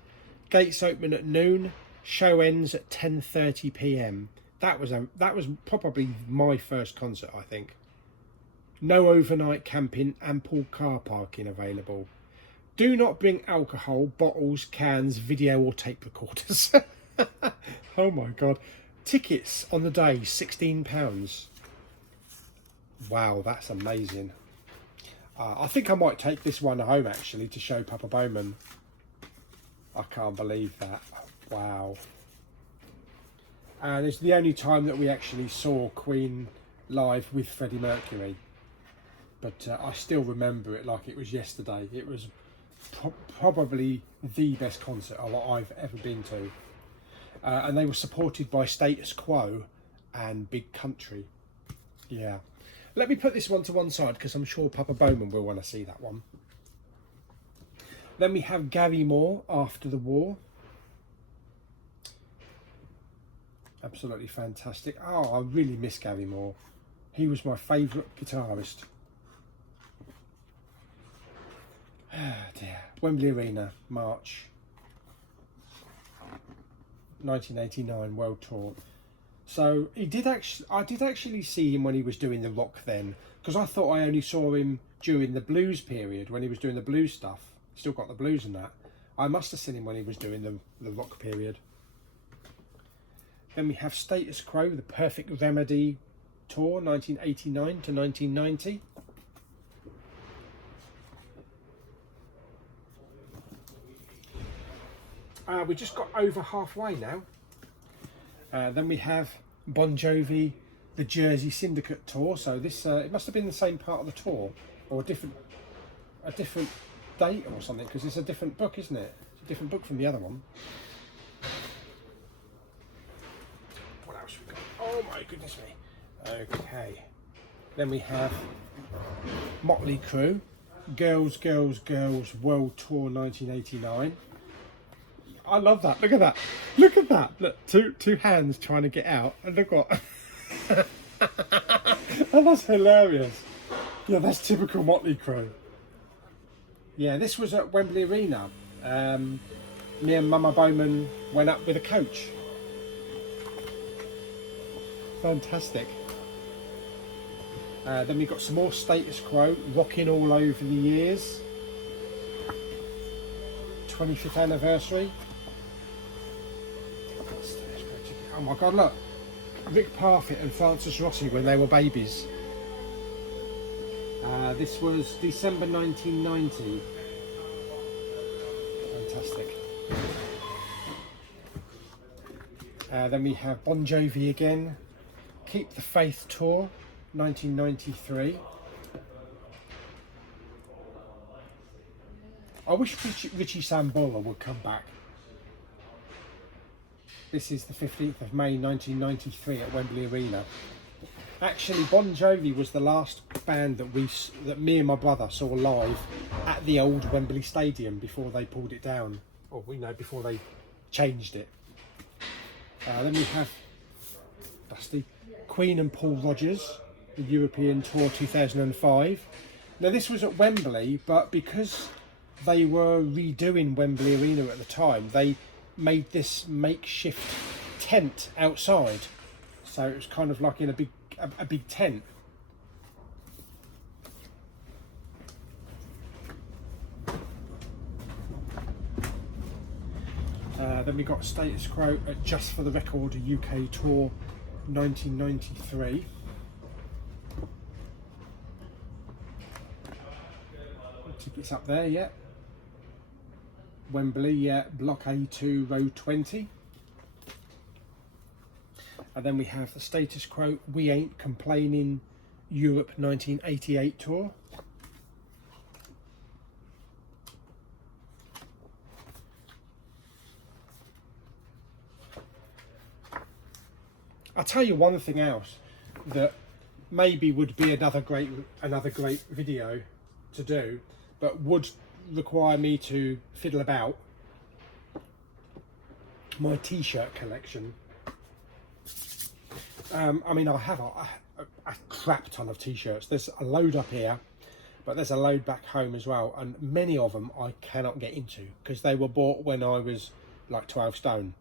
Gates open at noon, show ends at 10:30 PM. That was probably my first concert, I think. No overnight camping, ample car parking available. Do not bring alcohol, bottles, cans, video or tape recorders. Oh my God. Tickets on the day, £16. Wow, that's amazing. I think I might take this one home actually to show Papa Bowman. I can't believe that. Wow. And it's the only time that we actually saw Queen live with Freddie Mercury. But I still remember it like it was yesterday. It was probably the best concert I've ever been to. And they were supported by Status Quo and Big Country. Yeah. Let me put this one to one side because I'm sure Papa Bowman will want to see that one. Then we have Gary Moore, After the War. Absolutely fantastic. Oh, I really miss Gary Moore. He was my favourite guitarist. Oh dear. Wembley Arena, March 1989 World Tour. So I did actually see him when he was doing the rock then, because I thought I only saw him during the blues period when he was doing the blues stuff. Still got the blues and that. I must have seen him when he was doing the rock period. Then we have Status Quo, The Perfect Remedy Tour, 1989 to 1990. We just got over halfway now. Then we have Bon Jovi, the Jersey Syndicate Tour. So this it must have been the same part of the tour, or a different date or something, because it's a different book, isn't it? It's a different book from the other one. What else we got? Oh my goodness me. Okay. Then we have Motley Crue, Girls, Girls, Girls World Tour 1989. I love that. Look at that. Look at that. Look, two hands trying to get out. And look what. Oh, that's hilarious. Yeah, that's typical Motley Crue. Yeah, this was at Wembley Arena. Me and Mama Bowman went up with a coach. Fantastic. Then we got some more Status Quo, Rocking All Over the Years. 25th anniversary. Oh my God, look. Rick Parfitt and Francis Rossi when they were babies. This was December 1990. Fantastic. Then we have Bon Jovi again. Keep the Faith Tour, 1993. I wish Richie Sambora would come back. This is the 15th of May 1993 at Wembley Arena. Actually, Bon Jovi was the last band that me and my brother saw live at the old Wembley Stadium before they pulled it down. Or before they changed it. Then we have Dusty, Queen and Paul Rodgers, the European Tour 2005. Now this was at Wembley, but because they were redoing Wembley Arena at the time, they made this makeshift tent outside, so it was kind of like in a big tent. Then we got Status Quo at Just for the Record, a UK Tour 1993. Tickets up there, yeah. Wembley, yeah, Block A2, row 20. And then we have the Status Quo We Ain't Complaining Europe 1988 tour. I'll tell you one thing else that maybe would be another great video to do, but would require me to fiddle about. My t-shirt collection. I mean, I have a crap ton of t-shirts. There's a load up here, but there's a load back home as well, and many of them I cannot get into because they were bought when I was like 12 stone.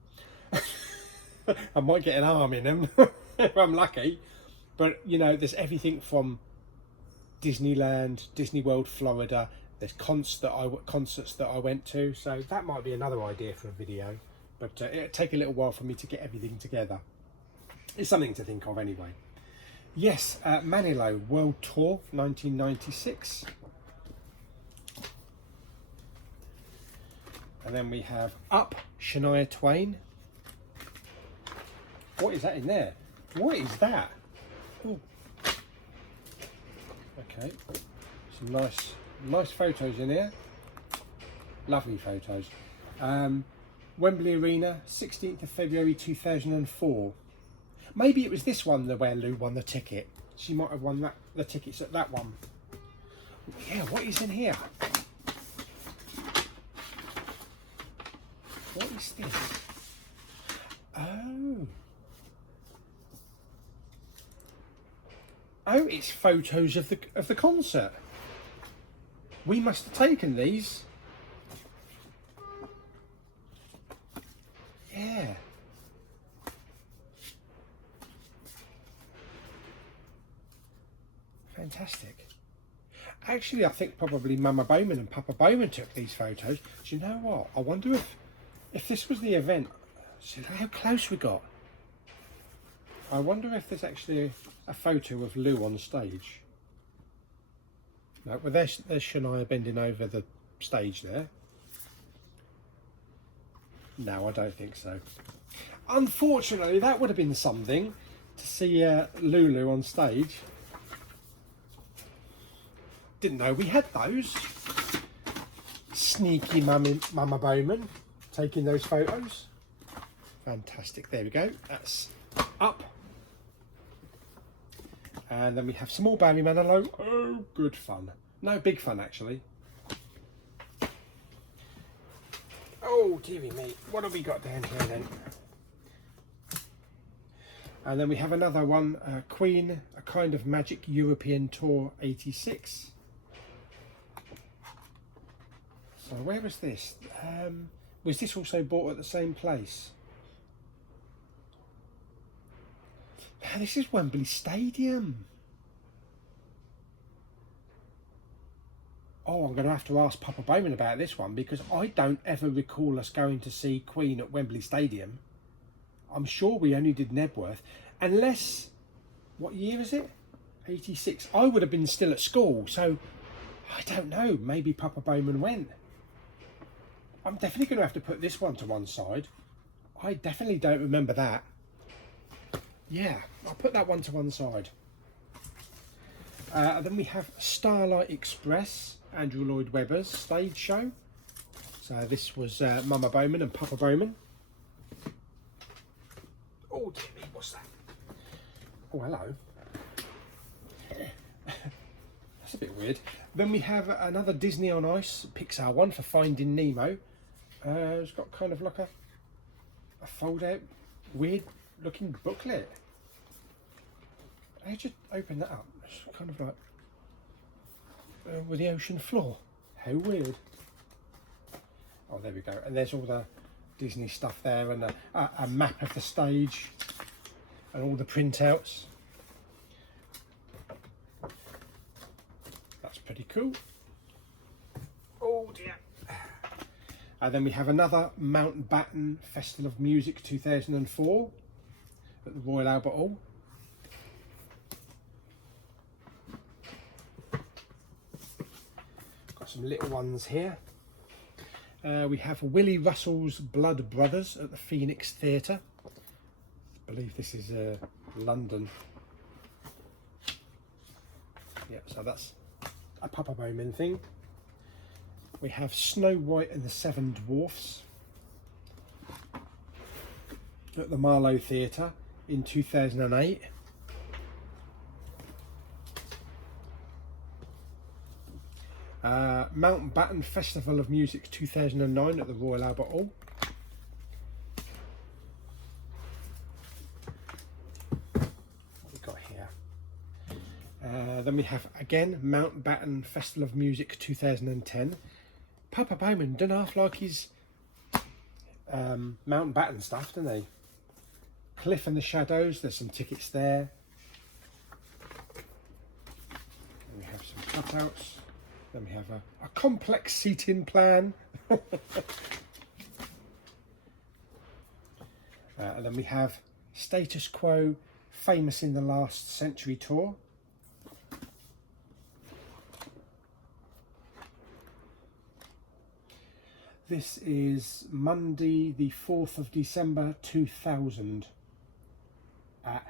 I might get an arm in them if I'm lucky, but you know, there's everything from Disneyland, Disney World Florida. There's concerts that I went to, so that might be another idea for a video, but it'll take a little while for me to get everything together. It's something to think of anyway. Yes, Manilow World Tour 1996. And then we have Up, Shania Twain. What is that in there? What is that? Ooh. Okay, some nice photos in here. Lovely photos. Wembley Arena, 16th of February 2004. Maybe it was this one where Lou won the ticket. She might have won the tickets at that one. Yeah, what is in here? What is this? Oh, it's photos of the concert. We must have taken these. Yeah. Fantastic. Actually, I think probably Mama Bowman and Papa Bowman took these photos. Do you know what? I wonder if this was the event. See how close we got. I wonder if there's actually a photo of Lou on stage. No, well, there's Shania bending over the stage there. No, I don't think so. Unfortunately, that would have been something to see Lulu on stage. Didn't know we had those. Sneaky Mama Bowman taking those photos. Fantastic, there we go. That's Up. And then we have some more Barry Manilow. Oh, good fun. No, big fun actually. Oh, dearie me. What have we got down here then? And then we have another one, Queen, A Kind of Magic European Tour 86. So where was this? Was this also bought at the same place? This is Wembley Stadium. Oh, I'm going to have to ask Papa Bowman about this one because I don't ever recall us going to see Queen at Wembley Stadium. I'm sure we only did Nebworth. Unless, what year is it? 86. I would have been still at school, so I don't know. Maybe Papa Bowman went. I'm definitely going to have to put this one to one side. I definitely don't remember that. Yeah, I'll put that one to one side. Then we have Starlight Express, Andrew Lloyd Webber's stage show. So this was Mama Bowman and Papa Bowman. Oh dear me, what's that? Oh, hello. That's a bit weird. Then we have another Disney on Ice Pixar one for Finding Nemo. It's got kind of like a fold out, weird looking booklet. How'd you open that up? It's kind of like with the ocean floor. How weird. Oh, there we go. And there's all the Disney stuff there, and a map of the stage and all the printouts. That's pretty cool. Oh dear. And then we have another Mountbatten Festival of Music 2004 at the Royal Albert Hall. Got some little ones here. We have Willie Russell's Blood Brothers at the Phoenix Theatre. I believe this is London. Yeah, so that's a Papa Bowman thing. We have Snow White and the Seven Dwarfs at the Marlow Theatre in 2008. Mountbatten Festival of Music 2009 at the Royal Albert Hall. What we got here? Then we have again Mountbatten Festival of Music 2010. Papa Bowman done half like his Mountbatten stuff, don't they? Cliff and the Shadows, there's some tickets there. And we have some cutouts. Then we have a complex seating plan. And then we have Status Quo Famous in the Last Century Tour. This is Monday the 4th of December 2000 at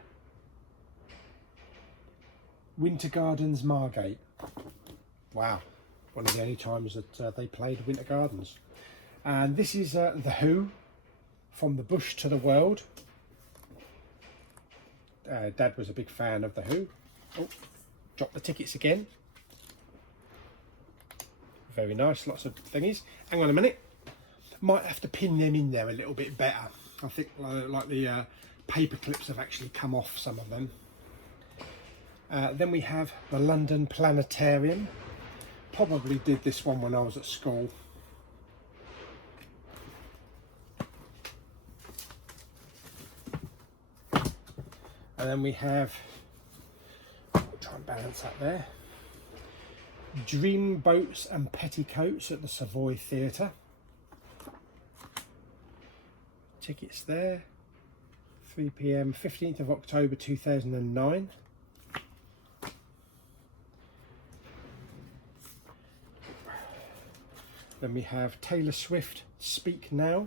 Winter Gardens Margate. Wow, one of the only times that they played Winter Gardens. And this is The Who, From the Bush to the World. Dad was a big fan of The Who. Oh, dropped the tickets again. Very nice, lots of thingies. Hang on a minute. Might have to pin them in there a little bit better. I think like the paper clips have actually come off some of them. Then we have the London Planetarium. Probably did this one when I was at school. And then we have, try and balance that there, Dream Boats and Petticoats at the Savoy Theatre. Tickets there, 3 PM, 15th of October 2009. Then we have Taylor Swift, Speak Now.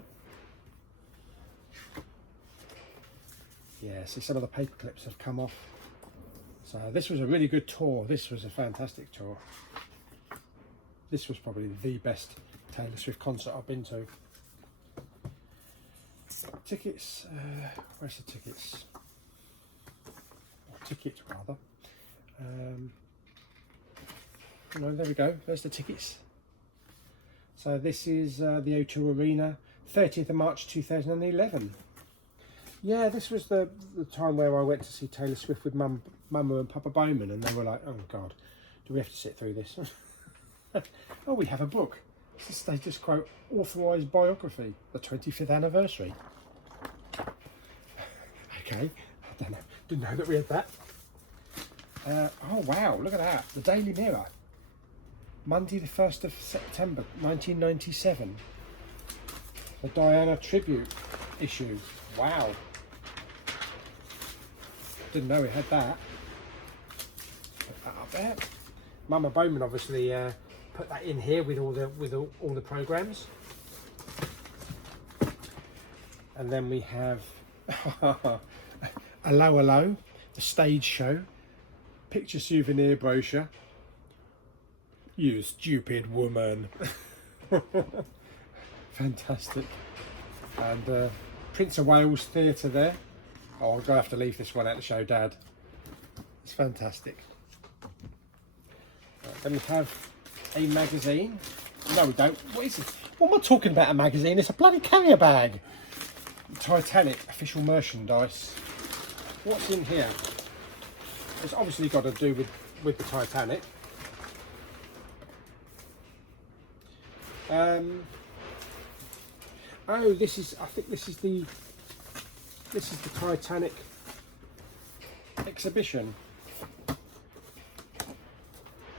Yeah, see some of the paper clips have come off. So this was a really good tour. This was a fantastic tour. This was probably the best Taylor Swift concert I've been to. Tickets, where's the tickets? Or tickets rather. No, there we go, there's the tickets. So this is the O2 Arena, 30th of March 2011. Yeah, this was the time where I went to see Taylor Swift with Mama and Papa Bowman, and they were like, oh God, do we have to sit through this? Oh, we have a book. It's a Status Quo authorised biography, the 25th anniversary. Okay, I don't know, didn't know that we had that. Oh wow, look at that, the Daily Mirror. Monday the 1st of September 1997. The Diana tribute issue. Wow. Didn't know we had that. Put that up there. Mama Bowman obviously put that in here with all the programs. And then we have Hello Hello, the stage show, picture souvenir brochure. You stupid woman. Fantastic. And Prince of Wales Theatre there. Oh, I'm going to have to leave this one out to show Dad. It's fantastic. Right, then we have a magazine. No, we don't. What is it? What am I talking about, a magazine? It's a bloody carrier bag. Titanic official merchandise. What's in here? It's obviously got to do with the Titanic. Oh, this is. I think this is the Titanic exhibition.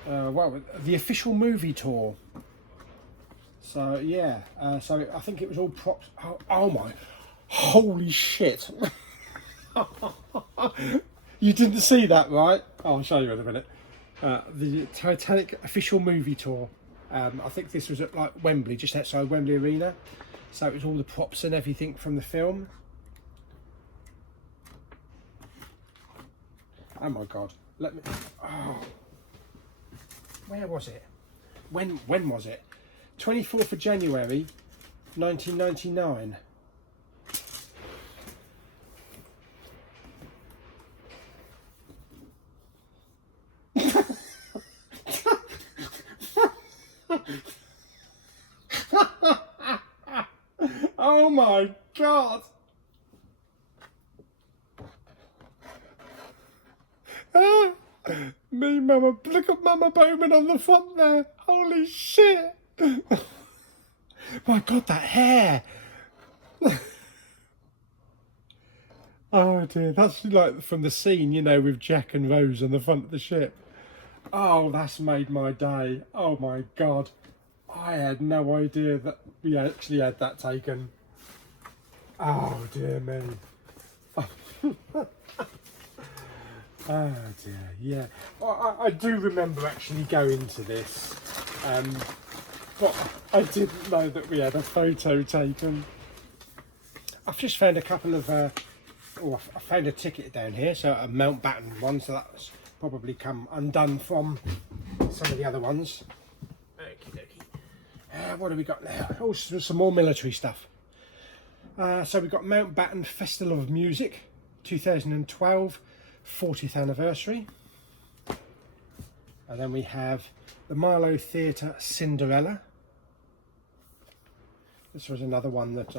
Well, the official movie tour. So yeah. So I think it was all props. Oh my! Holy shit! You didn't see that, right? Oh, I'll show you in a minute. The Titanic official movie tour. I think this was at like Wembley, just outside Wembley Arena. So it was all the props and everything from the film. Oh my god! Let me. Oh, where was it? When was it? 24th of January, 1999. Oh my god! Me, Mama, look at Mama Bowman on the front there. Holy shit! My god, that hair! Oh dear, that's like from the scene, you know, with Jack and Rose on the front of the ship. Oh, that's made my day. Oh my god. I had no idea that we actually had that taken. Oh dear me. Oh dear, yeah. I do remember actually going to this, but I didn't know that we had a photo taken. I've just found a couple of, I found a ticket down here, so a Mountbatten one, so that's probably come undone from some of the other ones. Okie dokie. What have we got now? Oh, some more military stuff. So we've got Mountbatten Festival of Music, 2012, 40th anniversary. And then we have the Milo Theatre Cinderella. This was another one that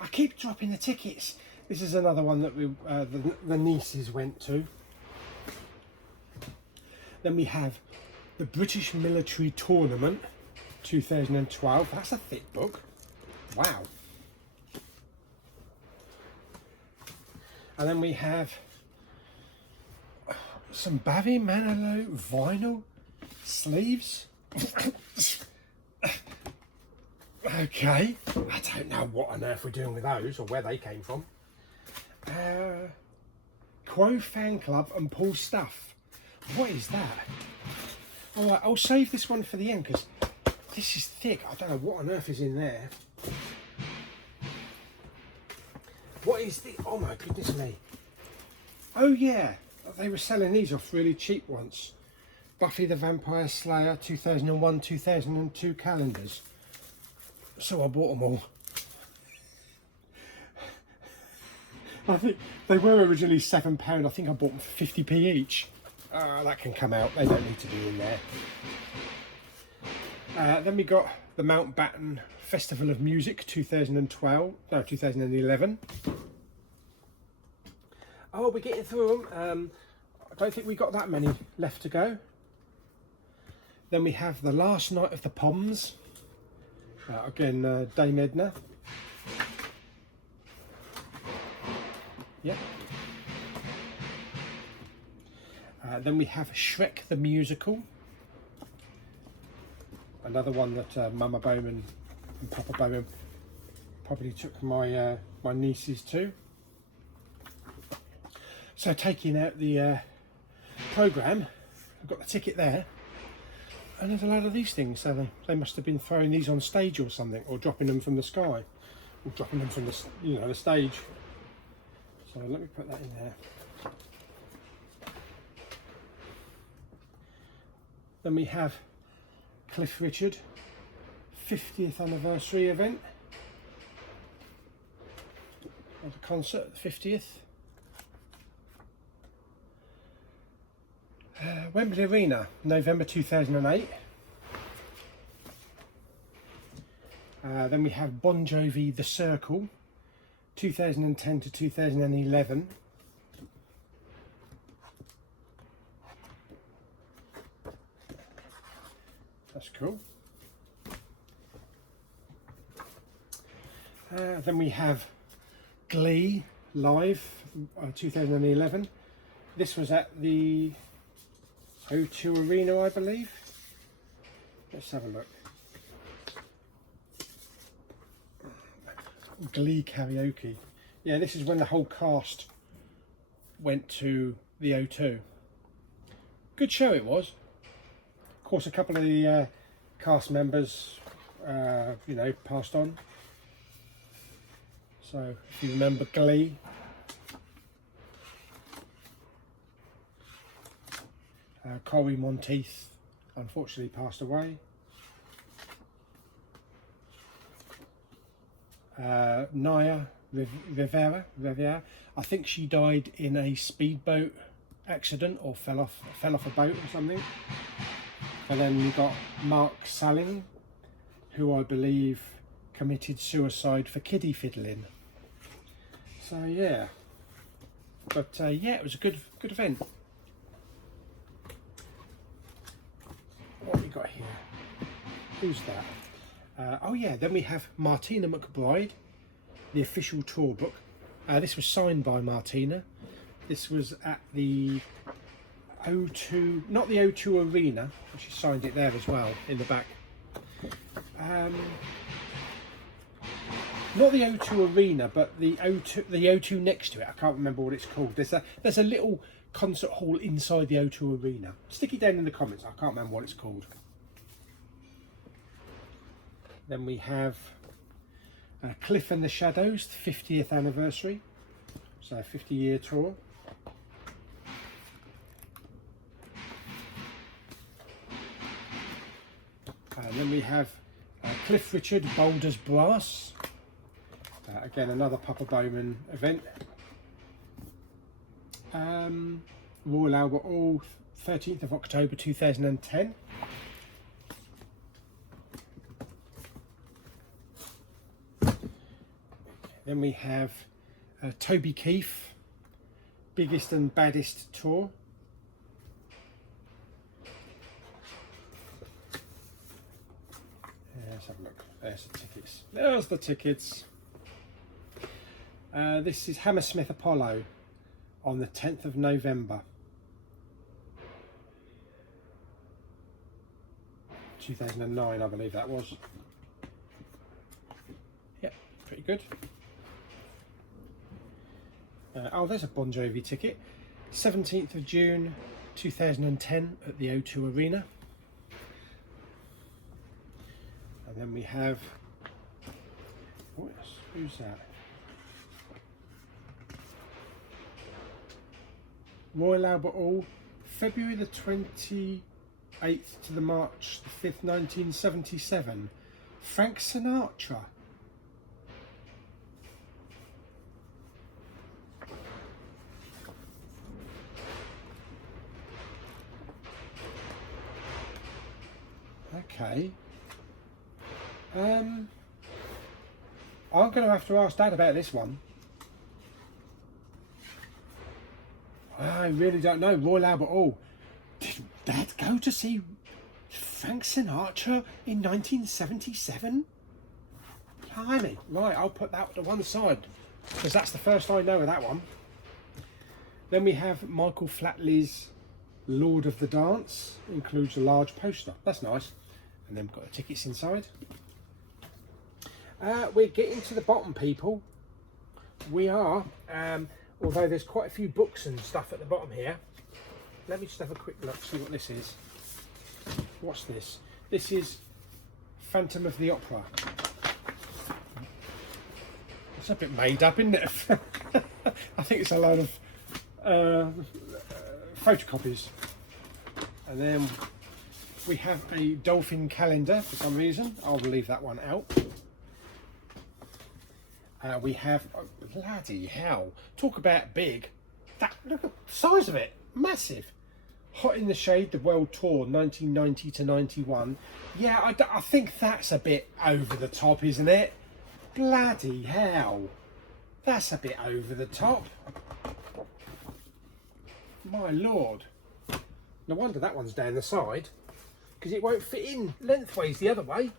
I keep dropping the tickets. This is another one that we the nieces went to. Then we have the British Military Tournament 2012. That's a thick book. Wow. And then we have some Barry Manilow vinyl sleeves. Okay, I don't know what on earth we're doing with those or where they came from. Quo Fan Club and Paul Stuff. What is that? Alright, I'll save this one for the end because this is thick. I don't know what on earth is in there. What is this? Oh my goodness me. Oh yeah, they were selling these off really cheap once. Buffy the Vampire Slayer 2001-2002 calendars. So I bought them all. I think they were originally £7. I think I bought them for 50p each. That can come out. They don't need to be in there. Then we got the Mountbatten Festival of Music 2011. Oh, we're getting through them. I don't think we got that many left to go. Then we have the Last Night of the Poms. Again, Dame Edna. Yep. Then we have Shrek the Musical. Another one that Mama Bowman and Papa Bowman probably took my my nieces to. So taking out the programme, I've got the ticket there, and there's a lot of these things, so they must have been throwing these on stage or something, or dropping them from the sky, or dropping them from the, you know, the stage. So let me put that in there. Then we have Cliff Richard 50th anniversary event. Or the concert, the 50th. Wembley Arena, November 2008. Then we have Bon Jovi, The Circle, 2010 to 2011. That's cool. Then we have Glee Live, 2011. This was at the O2 Arena, I believe. Let's have a look. Glee karaoke. Yeah, this is when the whole cast went to the O2. Good show it was. Of course, a couple of the cast members, you know, passed on. So, if you remember Glee. Corey Monteith unfortunately passed away. Naya Rivera, I think she died in a speedboat accident or fell off a boat or something. And then we got Mark Salling, who I believe committed suicide for kiddie fiddling. So yeah, but yeah, it was a good event. What have we got here? Who's that? Oh yeah, then we have Martina McBride, the official tour book. This was signed by Martina. This was at the O2, not the O2 Arena, she signed it there as well in the back. Not the O2 Arena, but the O2 next to it. I can't remember what it's called. There's a little concert hall inside the O2 Arena. Stick it down in the comments. I can't remember what it's called. Then we have Cliff and the Shadows, the 50th anniversary. So 50-year tour. Then we have Cliff Richard, Boulder's Brass. Again, another Papa Bowman event. Royal Albert Hall, 13th of October 2010. Then we have Toby Keith, Biggest and Baddest Tour. Let's have a look. There's the tickets. There's the tickets. This is Hammersmith Apollo on the 10th of November 2009, I believe that was. Yep, pretty good. Oh, there's a Bon Jovi ticket. 17th of June 2010 at the O2 Arena. And then we have, who's that? Royal Albert Hall, February the 28th to the March the 5th, 1977. Frank Sinatra. Okay. I'm going to have to ask Dad about this one. I really don't know. Royal Albert Hall. Did Dad go to see Frank Sinatra in 1977? Blimey. Right, I'll put that to one side, because that's the first I know of that one. Then we have Michael Flatley's Lord of the Dance. Includes a large poster. That's nice. And then we've got the tickets inside. We're getting to the bottom, people. We are. although there's quite a few books and stuff at the bottom here. Let me just have a quick look, see what this is. What's this? This is Phantom of the Opera. It's a bit made up, isn't it? I think it's a load of photocopies. And then we have a dolphin calendar for some reason. I'll leave that one out. We have, oh, bloody hell, talk about big. That, look at the size of it, massive. Hot in the Shade, the World Tour, 1990 to 91. Yeah, I think that's a bit over the top, isn't it? Bloody hell, that's a bit over the top. My lord. No wonder that one's down the side, because it won't fit in lengthways the other way.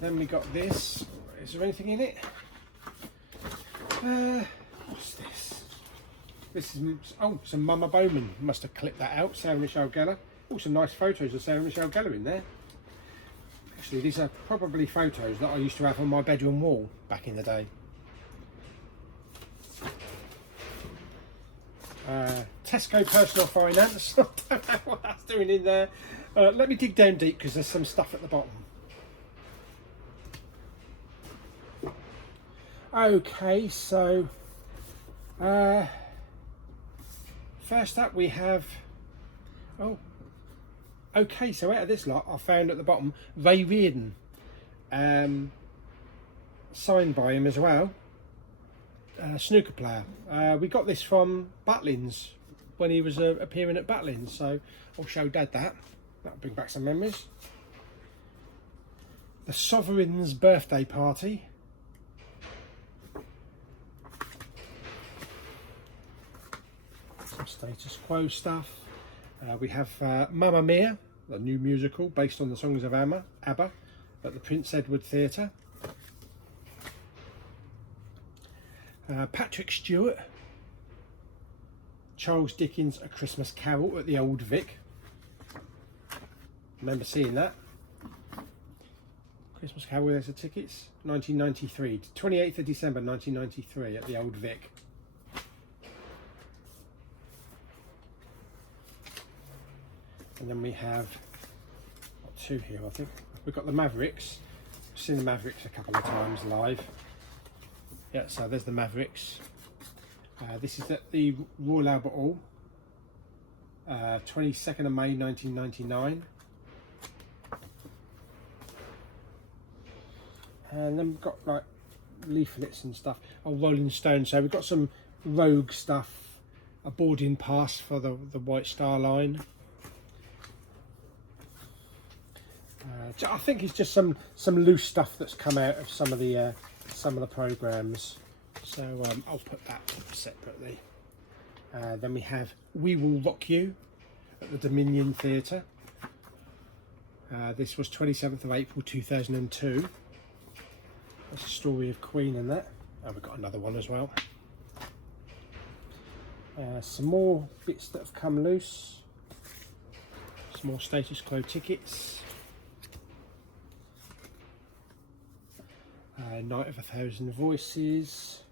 Then we got this. Is there anything in it? What's this? This is, oh, some Mama Bowman. Must have clipped that out. Sarah Michelle Gellar. Oh, some nice photos of Sarah Michelle Gellar in there. Actually, these are probably photos that I used to have on my bedroom wall back in the day. Tesco Personal Finance. I don't know what that's doing in there. Let me dig down deep because there's some stuff at the bottom. Okay, so first up we have, oh, okay, so out of this lot I found at the bottom Ray Reardon, signed by him as well, snooker player. We got this from Butlins when he was appearing at Butlins, so I'll show Dad that. That'll bring back some memories. The Sovereign's Birthday Party. Some status quo stuff. We have Mamma Mia, the new musical based on the songs of ABBA at the Prince Edward Theatre. Patrick Stewart, Charles Dickens' A Christmas Carol at the Old Vic. Remember seeing that. Christmas Carol, there's the tickets. 1993, 28th of December 1993 at the Old Vic. And then we have, got two here I think. We've got the Mavericks. I've seen the Mavericks a couple of times live. Yeah, so there's the Mavericks. This is at the Royal Albert Hall, 22nd of May 1999. And then we've got like leaflets and stuff. Oh, Rolling Stone. So we've got some Rogue stuff, a boarding pass for the White Star Line. I think it's just some loose stuff that's come out of some of the programs. So I'll put that separately. Then we have We Will Rock You at the Dominion Theatre. This was 27th of April 2002. That's the story of Queen and that. Oh, we've got another one as well. Some more bits that have come loose. Some more status quo tickets. Night of a Thousand Voices.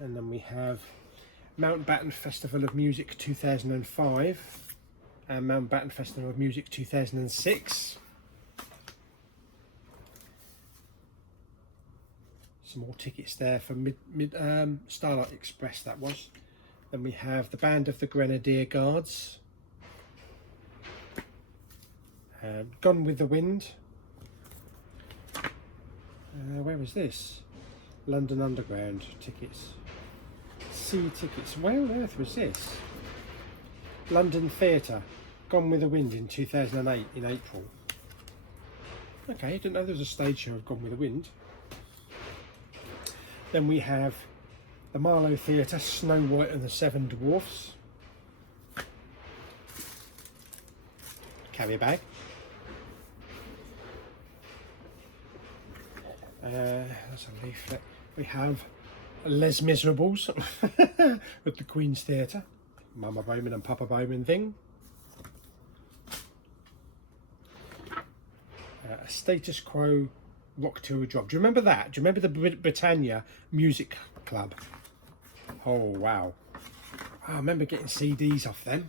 And then we have Mountbatten Festival of Music 2005 and Mountbatten Festival of Music 2006. Some more tickets there for Starlight Express, that was. Then we have the Band of the Grenadier Guards. Gone with the Wind. Where was this? London Underground tickets. Sea tickets. Where on earth was this? London Theatre. Gone with the Wind in 2008 in April. Okay, I didn't know there was a stage show of Gone with the Wind. Then we have the Marlow Theatre, Snow White and the Seven Dwarfs. Carry a bag. That's a leaflet. We have Les Miserables at the Queen's Theatre. Mama Bowman and Papa Bowman thing. A status quo Rock to a Drop. Do you remember that? Do you remember the Britannia Music Club? Oh wow, I remember getting CDs off them.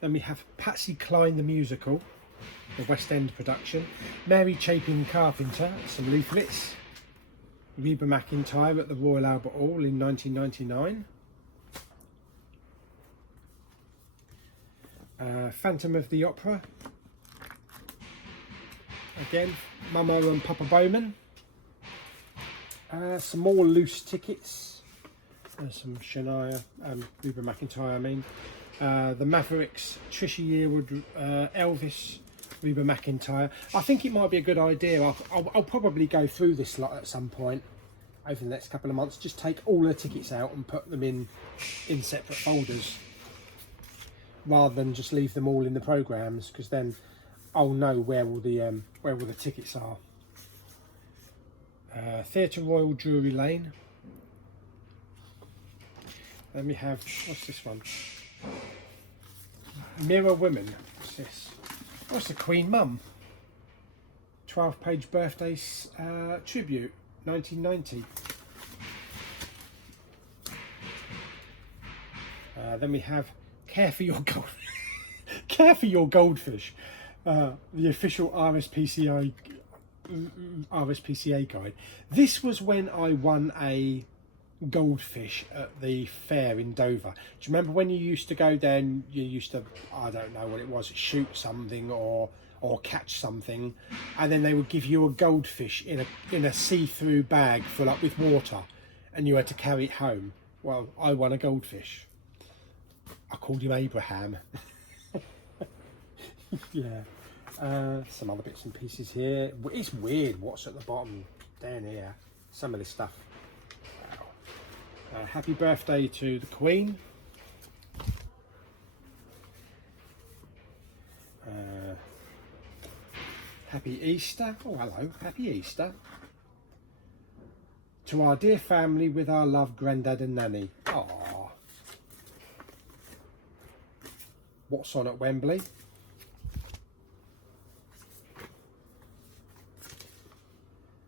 Then we have Patsy Cline the Musical, the West End production. Mary Chapin Carpenter, some leaflets. Reba McEntire at the Royal Albert Hall in 1999. Phantom of the Opera. Again, Mama and Papa Bowman. Some more loose tickets. Some Shania, Reba McEntire, I mean. The Mavericks, Trisha Yearwood, Elvis, Reba McEntire. I think it might be a good idea. I'll probably go through this lot at some point over the next couple of months. Just take all the tickets out and put them in separate folders, rather than just leave them all in the programs, because then I'll know where all the tickets are. Theatre Royal Drury Lane. Then we have, what's this one? Mirror Women. What's this? What's the Queen Mum? 12-page birthday tribute, 1990. Then we have Care for Your Goldfish, the official RSPCA guide. This was when I won a goldfish at the fair in Dover. Do you remember when you used to go down, you used to, I don't know what it was, shoot something or catch something, and then they would give you a goldfish in a see-through bag full up with water, and you had to carry it home? Well, I won a goldfish. I called him Abraham. Yeah. Some other bits and pieces here. It's weird what's at the bottom down here. Some of this stuff. Wow. Happy birthday to the Queen. Happy Easter. Oh, hello. Happy Easter. To our dear family, with our love, Grandad and Nanny. Aww. What's on at Wembley?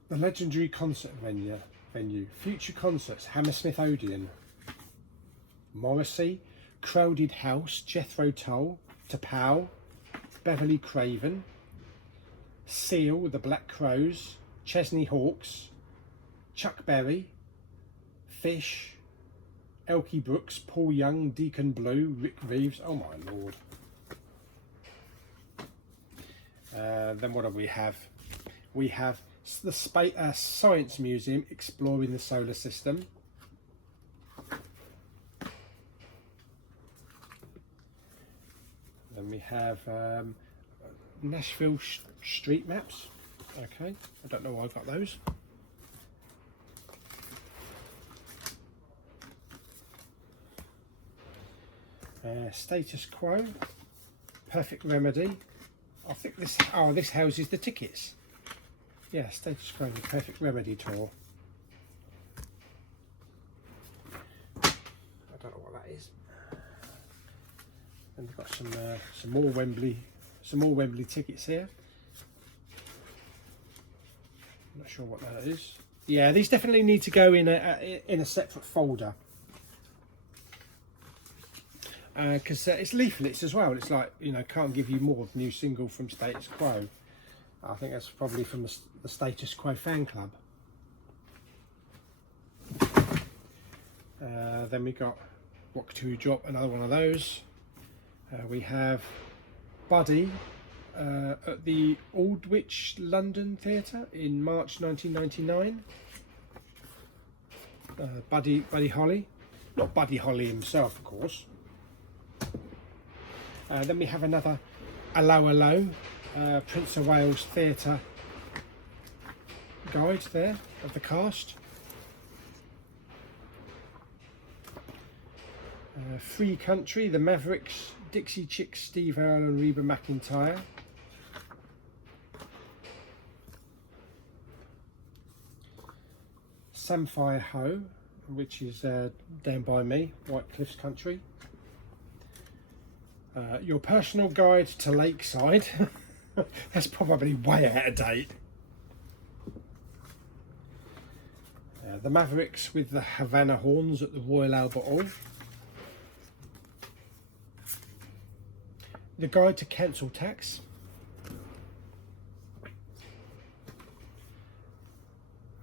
The legendary concert venue. Future concerts, Hammersmith Odeon. Morrissey, Crowded House, Jethro Tull, T'Pau, Beverly Craven, Seal, The Black Crows, Chesney Hawks, Chuck Berry, Fish, Elkie Brooks, Paul Young, Deacon Blue, Rick Reeves. Oh my lord. Then what do we have? We have the Science Museum exploring the solar system. Then we have Nashville street maps. Okay, I don't know why I got those. Status Quo, Perfect Remedy. I think this houses the tickets. Yeah, Status Quo, the Perfect Remedy tour. I don't know what that is. And we've got some more Wembley tickets here. I'm not sure what that is. Yeah, these definitely need to go in a separate folder. Because it's leaflets as well. It's like, you know, can't give you more new single from Status Quo. I think that's probably from the Status Quo fan club. Then we got Rock to Drop, another one of those. We have Buddy at the Aldwych London Theatre in March 1999. Buddy Holly, not Buddy Holly himself, of course. Then we have another Allo, Prince of Wales Theatre guide there of the cast. Free Country, The Mavericks, Dixie Chicks, Steve Earle and Reba McEntire. Samphire Ho, which is down by me, White Cliffs Country. Your Personal Guide to Lakeside. That's probably way out of date. The Mavericks with the Havana horns at the Royal Albert Hall. The Guide to Council Tax.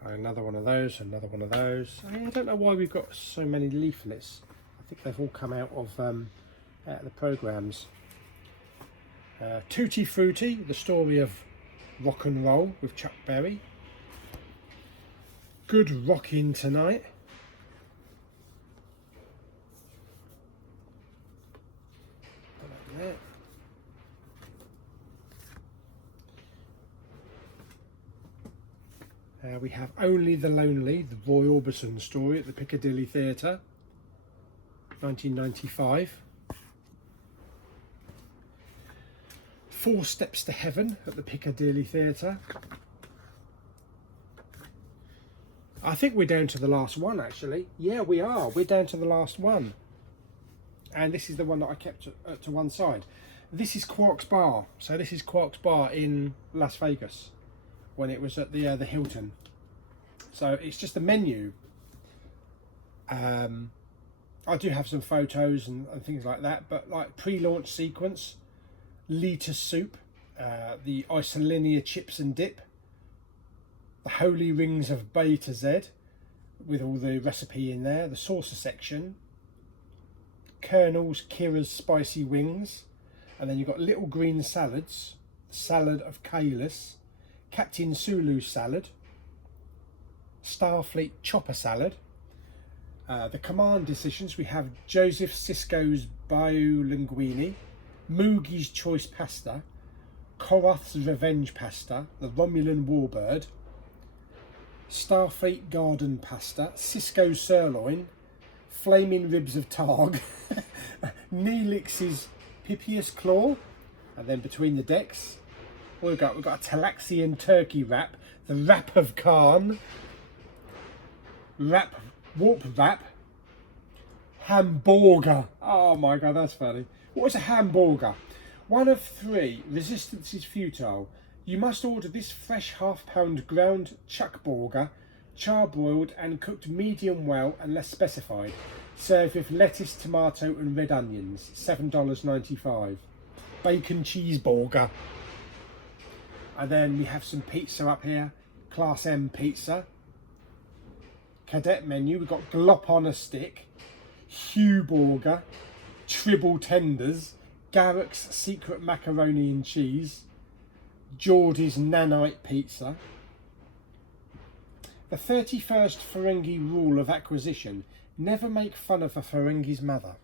Another one of those, another one of those. I don't know why we've got so many leaflets. I think they've all come out of the programmes. Tutti Frutti, the story of rock and roll with Chuck Berry. Good Rockin' Tonight. We have Only the Lonely, the Roy Orbison story at the Piccadilly Theatre, 1995. Four Steps to Heaven at the Piccadilly Theatre. I think we're down to the last one, actually. Yeah, we are. We're down to the last one. And this is the one that I kept to one side. This is Quark's Bar. So this is Quark's Bar in Las Vegas when it was at the Hilton. So it's just a menu. I do have some photos and things like that, but like pre-launch sequence, Lita soup, the Isolinea chips and dip, the Holy Rings of Beta Z with all the recipe in there, the saucer section, Colonel's Kira's spicy wings, and then you've got little green salads, salad of Kalis, Captain Sulu salad, Starfleet chopper salad. The command decisions, we have Joseph Sisko's Bayou Linguine, Moogie's Choice Pasta, Korath's Revenge Pasta, the Romulan Warbird, Starfleet Garden Pasta, Sisko's Sirloin, Flaming Ribs of Targ, Neelix's Pipius Claw, and then between the decks, we've got a Talaxian turkey wrap, the Wrap of Khan, Warp Wrap, Hamburger. Oh my god, that's funny. What is a hamburger? One of three. Resistance is futile. You must order this fresh half-pound ground chuck burger, charbroiled and cooked medium well unless specified. Served with lettuce, tomato and red onions. $7.95. Bacon cheeseburger. And then we have some pizza up here. Class M pizza. Cadet menu. We've got glop on a stick, Hugh burger, Tribble tenders, Garrick's secret macaroni and cheese, Geordie's nanite pizza. The 31st Ferengi rule of acquisition: never make fun of a Ferengi's mother.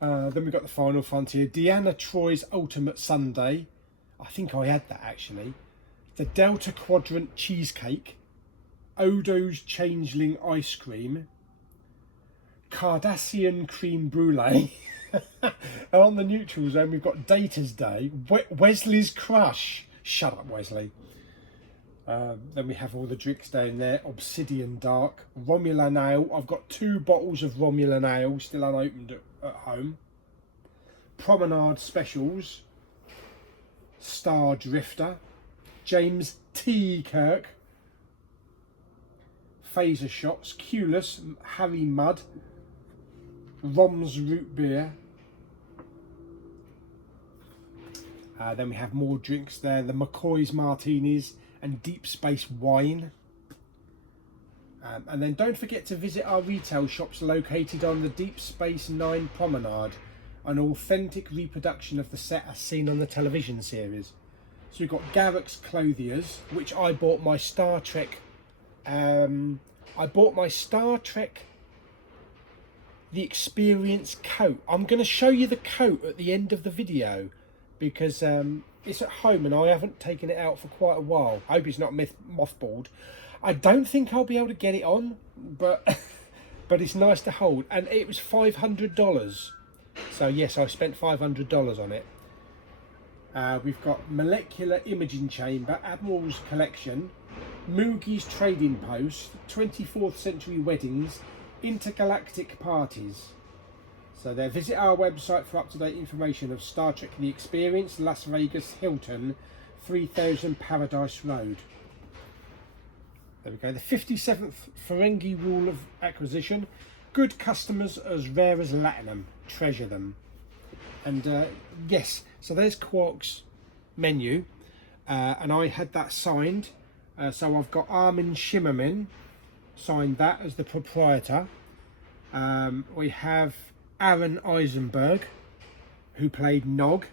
Then we've got the Final Frontier, Deanna Troy's Ultimate Sundae. I think I had that actually. The Delta Quadrant cheesecake, Odo's Changeling ice cream, Cardassian creme brulee. And on the neutral zone we've got Data's Day, Wesley's Crush. Shut up, Wesley. Then we have all the drinks down there. Obsidian Dark, Romulan Ale. I've got 2 bottles of Romulan Ale still unopened at home. Promenade Specials, Star Drifter, James T. Kirk, Phaser Shots, Culus, Harry Mudd, Rom's Root Beer. Then we have more drinks there, the McCoy's Martinis and Deep Space Wine. And then don't forget to visit our retail shops located on the Deep Space Nine Promenade, an authentic reproduction of the set as seen on the television series. So we've got Garrick's Clothiers, which I bought my Star Trek The Experience coat. I'm going to show you the coat at the end of the video because it's at home and I haven't taken it out for quite a while. I hope it's not mothballed. I don't think I'll be able to get it on, but but it's nice to hold. And it was $500. So yes, I spent $500 on it. We've got Molecular Imaging Chamber, Admiral's Collection, Moogie's Trading Post, 24th Century Weddings, Intergalactic Parties. So there, visit our website for up-to-date information of Star Trek The Experience, Las Vegas, Hilton, 3000 Paradise Road. There we go. The 57th Ferengi rule of acquisition. Good customers as rare as latinum. Treasure them. And yes, so there's Quark's menu. And I had that signed. So I've got Armin Shimmerman signed that as the proprietor. We have Aaron Eisenberg, who played Nog.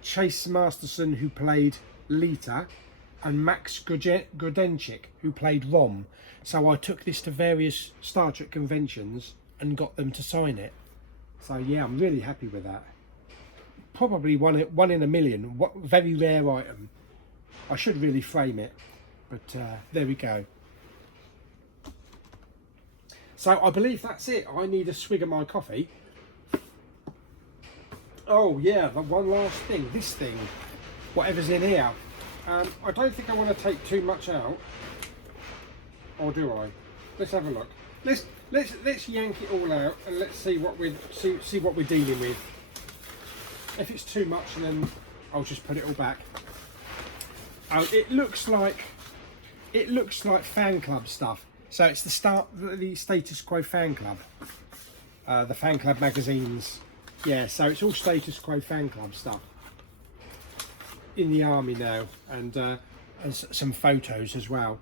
Chase Masterson, who played Lita. And Max Grodenchik, who played Rom. So I took this to various Star Trek conventions and got them to sign it. So yeah, I'm really happy with that. Probably one in a million. Very rare item. I should really frame it, but there we go. So I believe that's it. I need a swig of my coffee. Oh yeah, the one last thing. This thing, whatever's in here. I don't think I want to take too much out, or do I? Let's have a look. Let's yank it all out and let's see what we're dealing with. If it's too much, then I'll just put it all back. Oh, it looks like fan club stuff. So it's the Status Quo fan club, the fan club magazines. Yeah, so it's all Status Quo fan club stuff. In the army now, and some photos as well.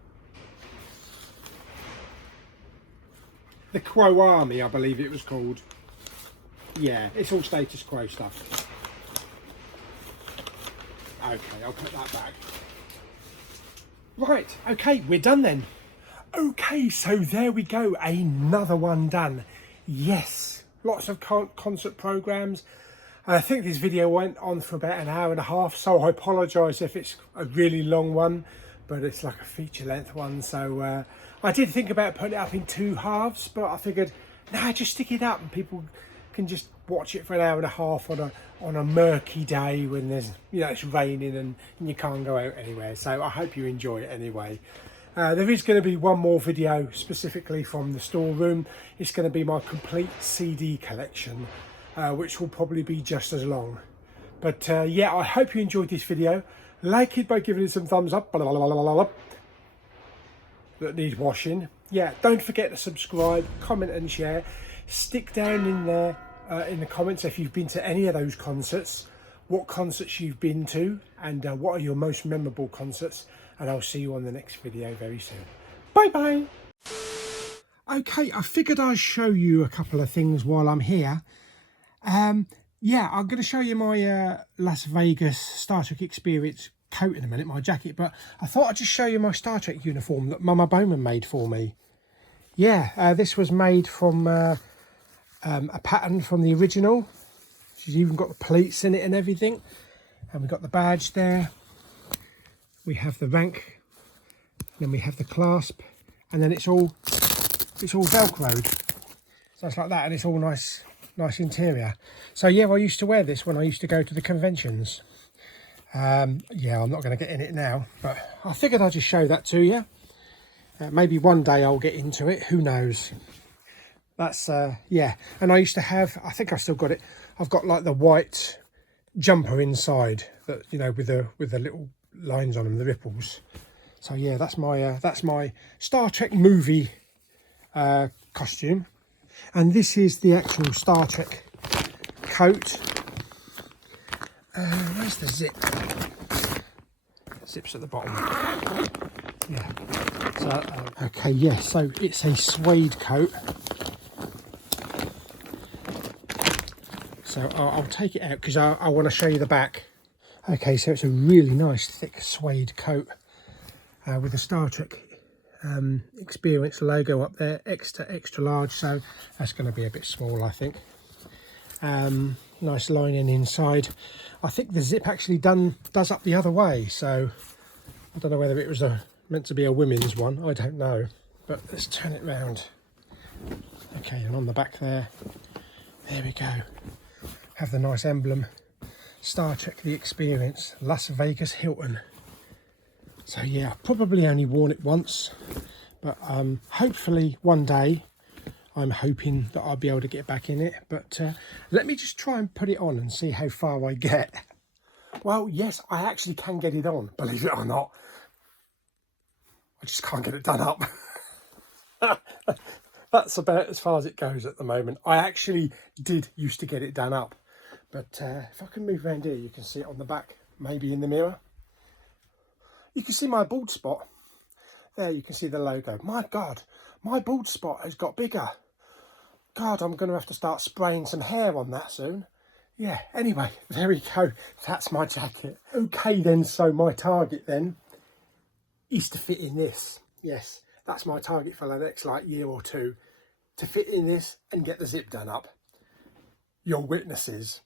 The Quo Army, I believe it was called. Yeah, it's all Status Quo stuff. Okay, I'll put that back. Right, okay, we're done then. Okay, so there we go, another one done. Yes, lots of concert programs. I think this video went on for about an hour and a half, so I apologise if it's a really long one, but it's like a feature length one. So I did think about putting it up in 2 halves, but I figured, nah, just stick it up and people can just watch it for an hour and a half on a murky day when there's, you know, it's raining and you can't go out anywhere. So I hope you enjoy it anyway. There is going to be one more video specifically from the storeroom. It's going to be my complete CD collection. Which will probably be just as long. But yeah, I hope you enjoyed this video. Like it by giving it some thumbs up. That need washing. Yeah, don't forget to subscribe, comment and share. Stick down in there in the comments if you've been to any of those concerts, what concerts you've been to, and what are your most memorable concerts. And I'll see you on the next video very soon. Bye bye. Okay, I figured I'd show you a couple of things while I'm here. Yeah, I'm going to show you my Las Vegas Star Trek Experience coat in a minute, my jacket, but I thought I'd just show you my Star Trek uniform that Mama Bowman made for me. Yeah, this was made from a pattern from the original. She's even got the pleats in it and everything, and we've got the badge there. We have the rank, then we have the clasp, and then it's all velcroed, so it's like that, and it's all nice interior. So yeah, I used to wear this when I used to go to the conventions. Yeah, I'm not going to get in it now, but I figured I'd just show that to you. Maybe one day I'll get into it, who knows. That's yeah, and I used to have, I think I still got it, I've got like the white jumper inside that, you know, with the little lines on them, the ripples. So yeah, that's my Star Trek movie costume. And this is the actual Star Trek coat. Where's the zip? The zip's at the bottom. Yeah. So, okay, yeah, so it's a suede coat. So I'll take it out because I want to show you the back. Okay, so it's a really nice thick suede coat with the Star Trek Experience logo up there, extra large, so that's going to be a bit small, I think. Nice lining inside. I think the zip actually does up the other way, so I don't know whether it was meant to be a women's one, I don't know, but let's turn it round. Okay, and on the back there we go, have the nice emblem, Star Trek The Experience, Las Vegas, Hilton. So yeah, I've probably only worn it once, but hopefully one day I'm hoping that I'll be able to get back in it, but let me just try and put it on and see how far I get. Well, yes, I actually can get it on, believe it or not. I just can't get it done up. That's about as far as it goes at the moment. I actually did used to get it done up, but if I can move around here, you can see it on the back, maybe in the mirror. You can see my bald spot. There, you can see the logo. My God, my bald spot has got bigger. God, I'm going to have to start spraying some hair on that soon. Yeah, anyway, there we go. That's my jacket. Okay then, so my target then is to fit in this. Yes, that's my target for the next like year or two, to fit in this and get the zip done up. Your witnesses.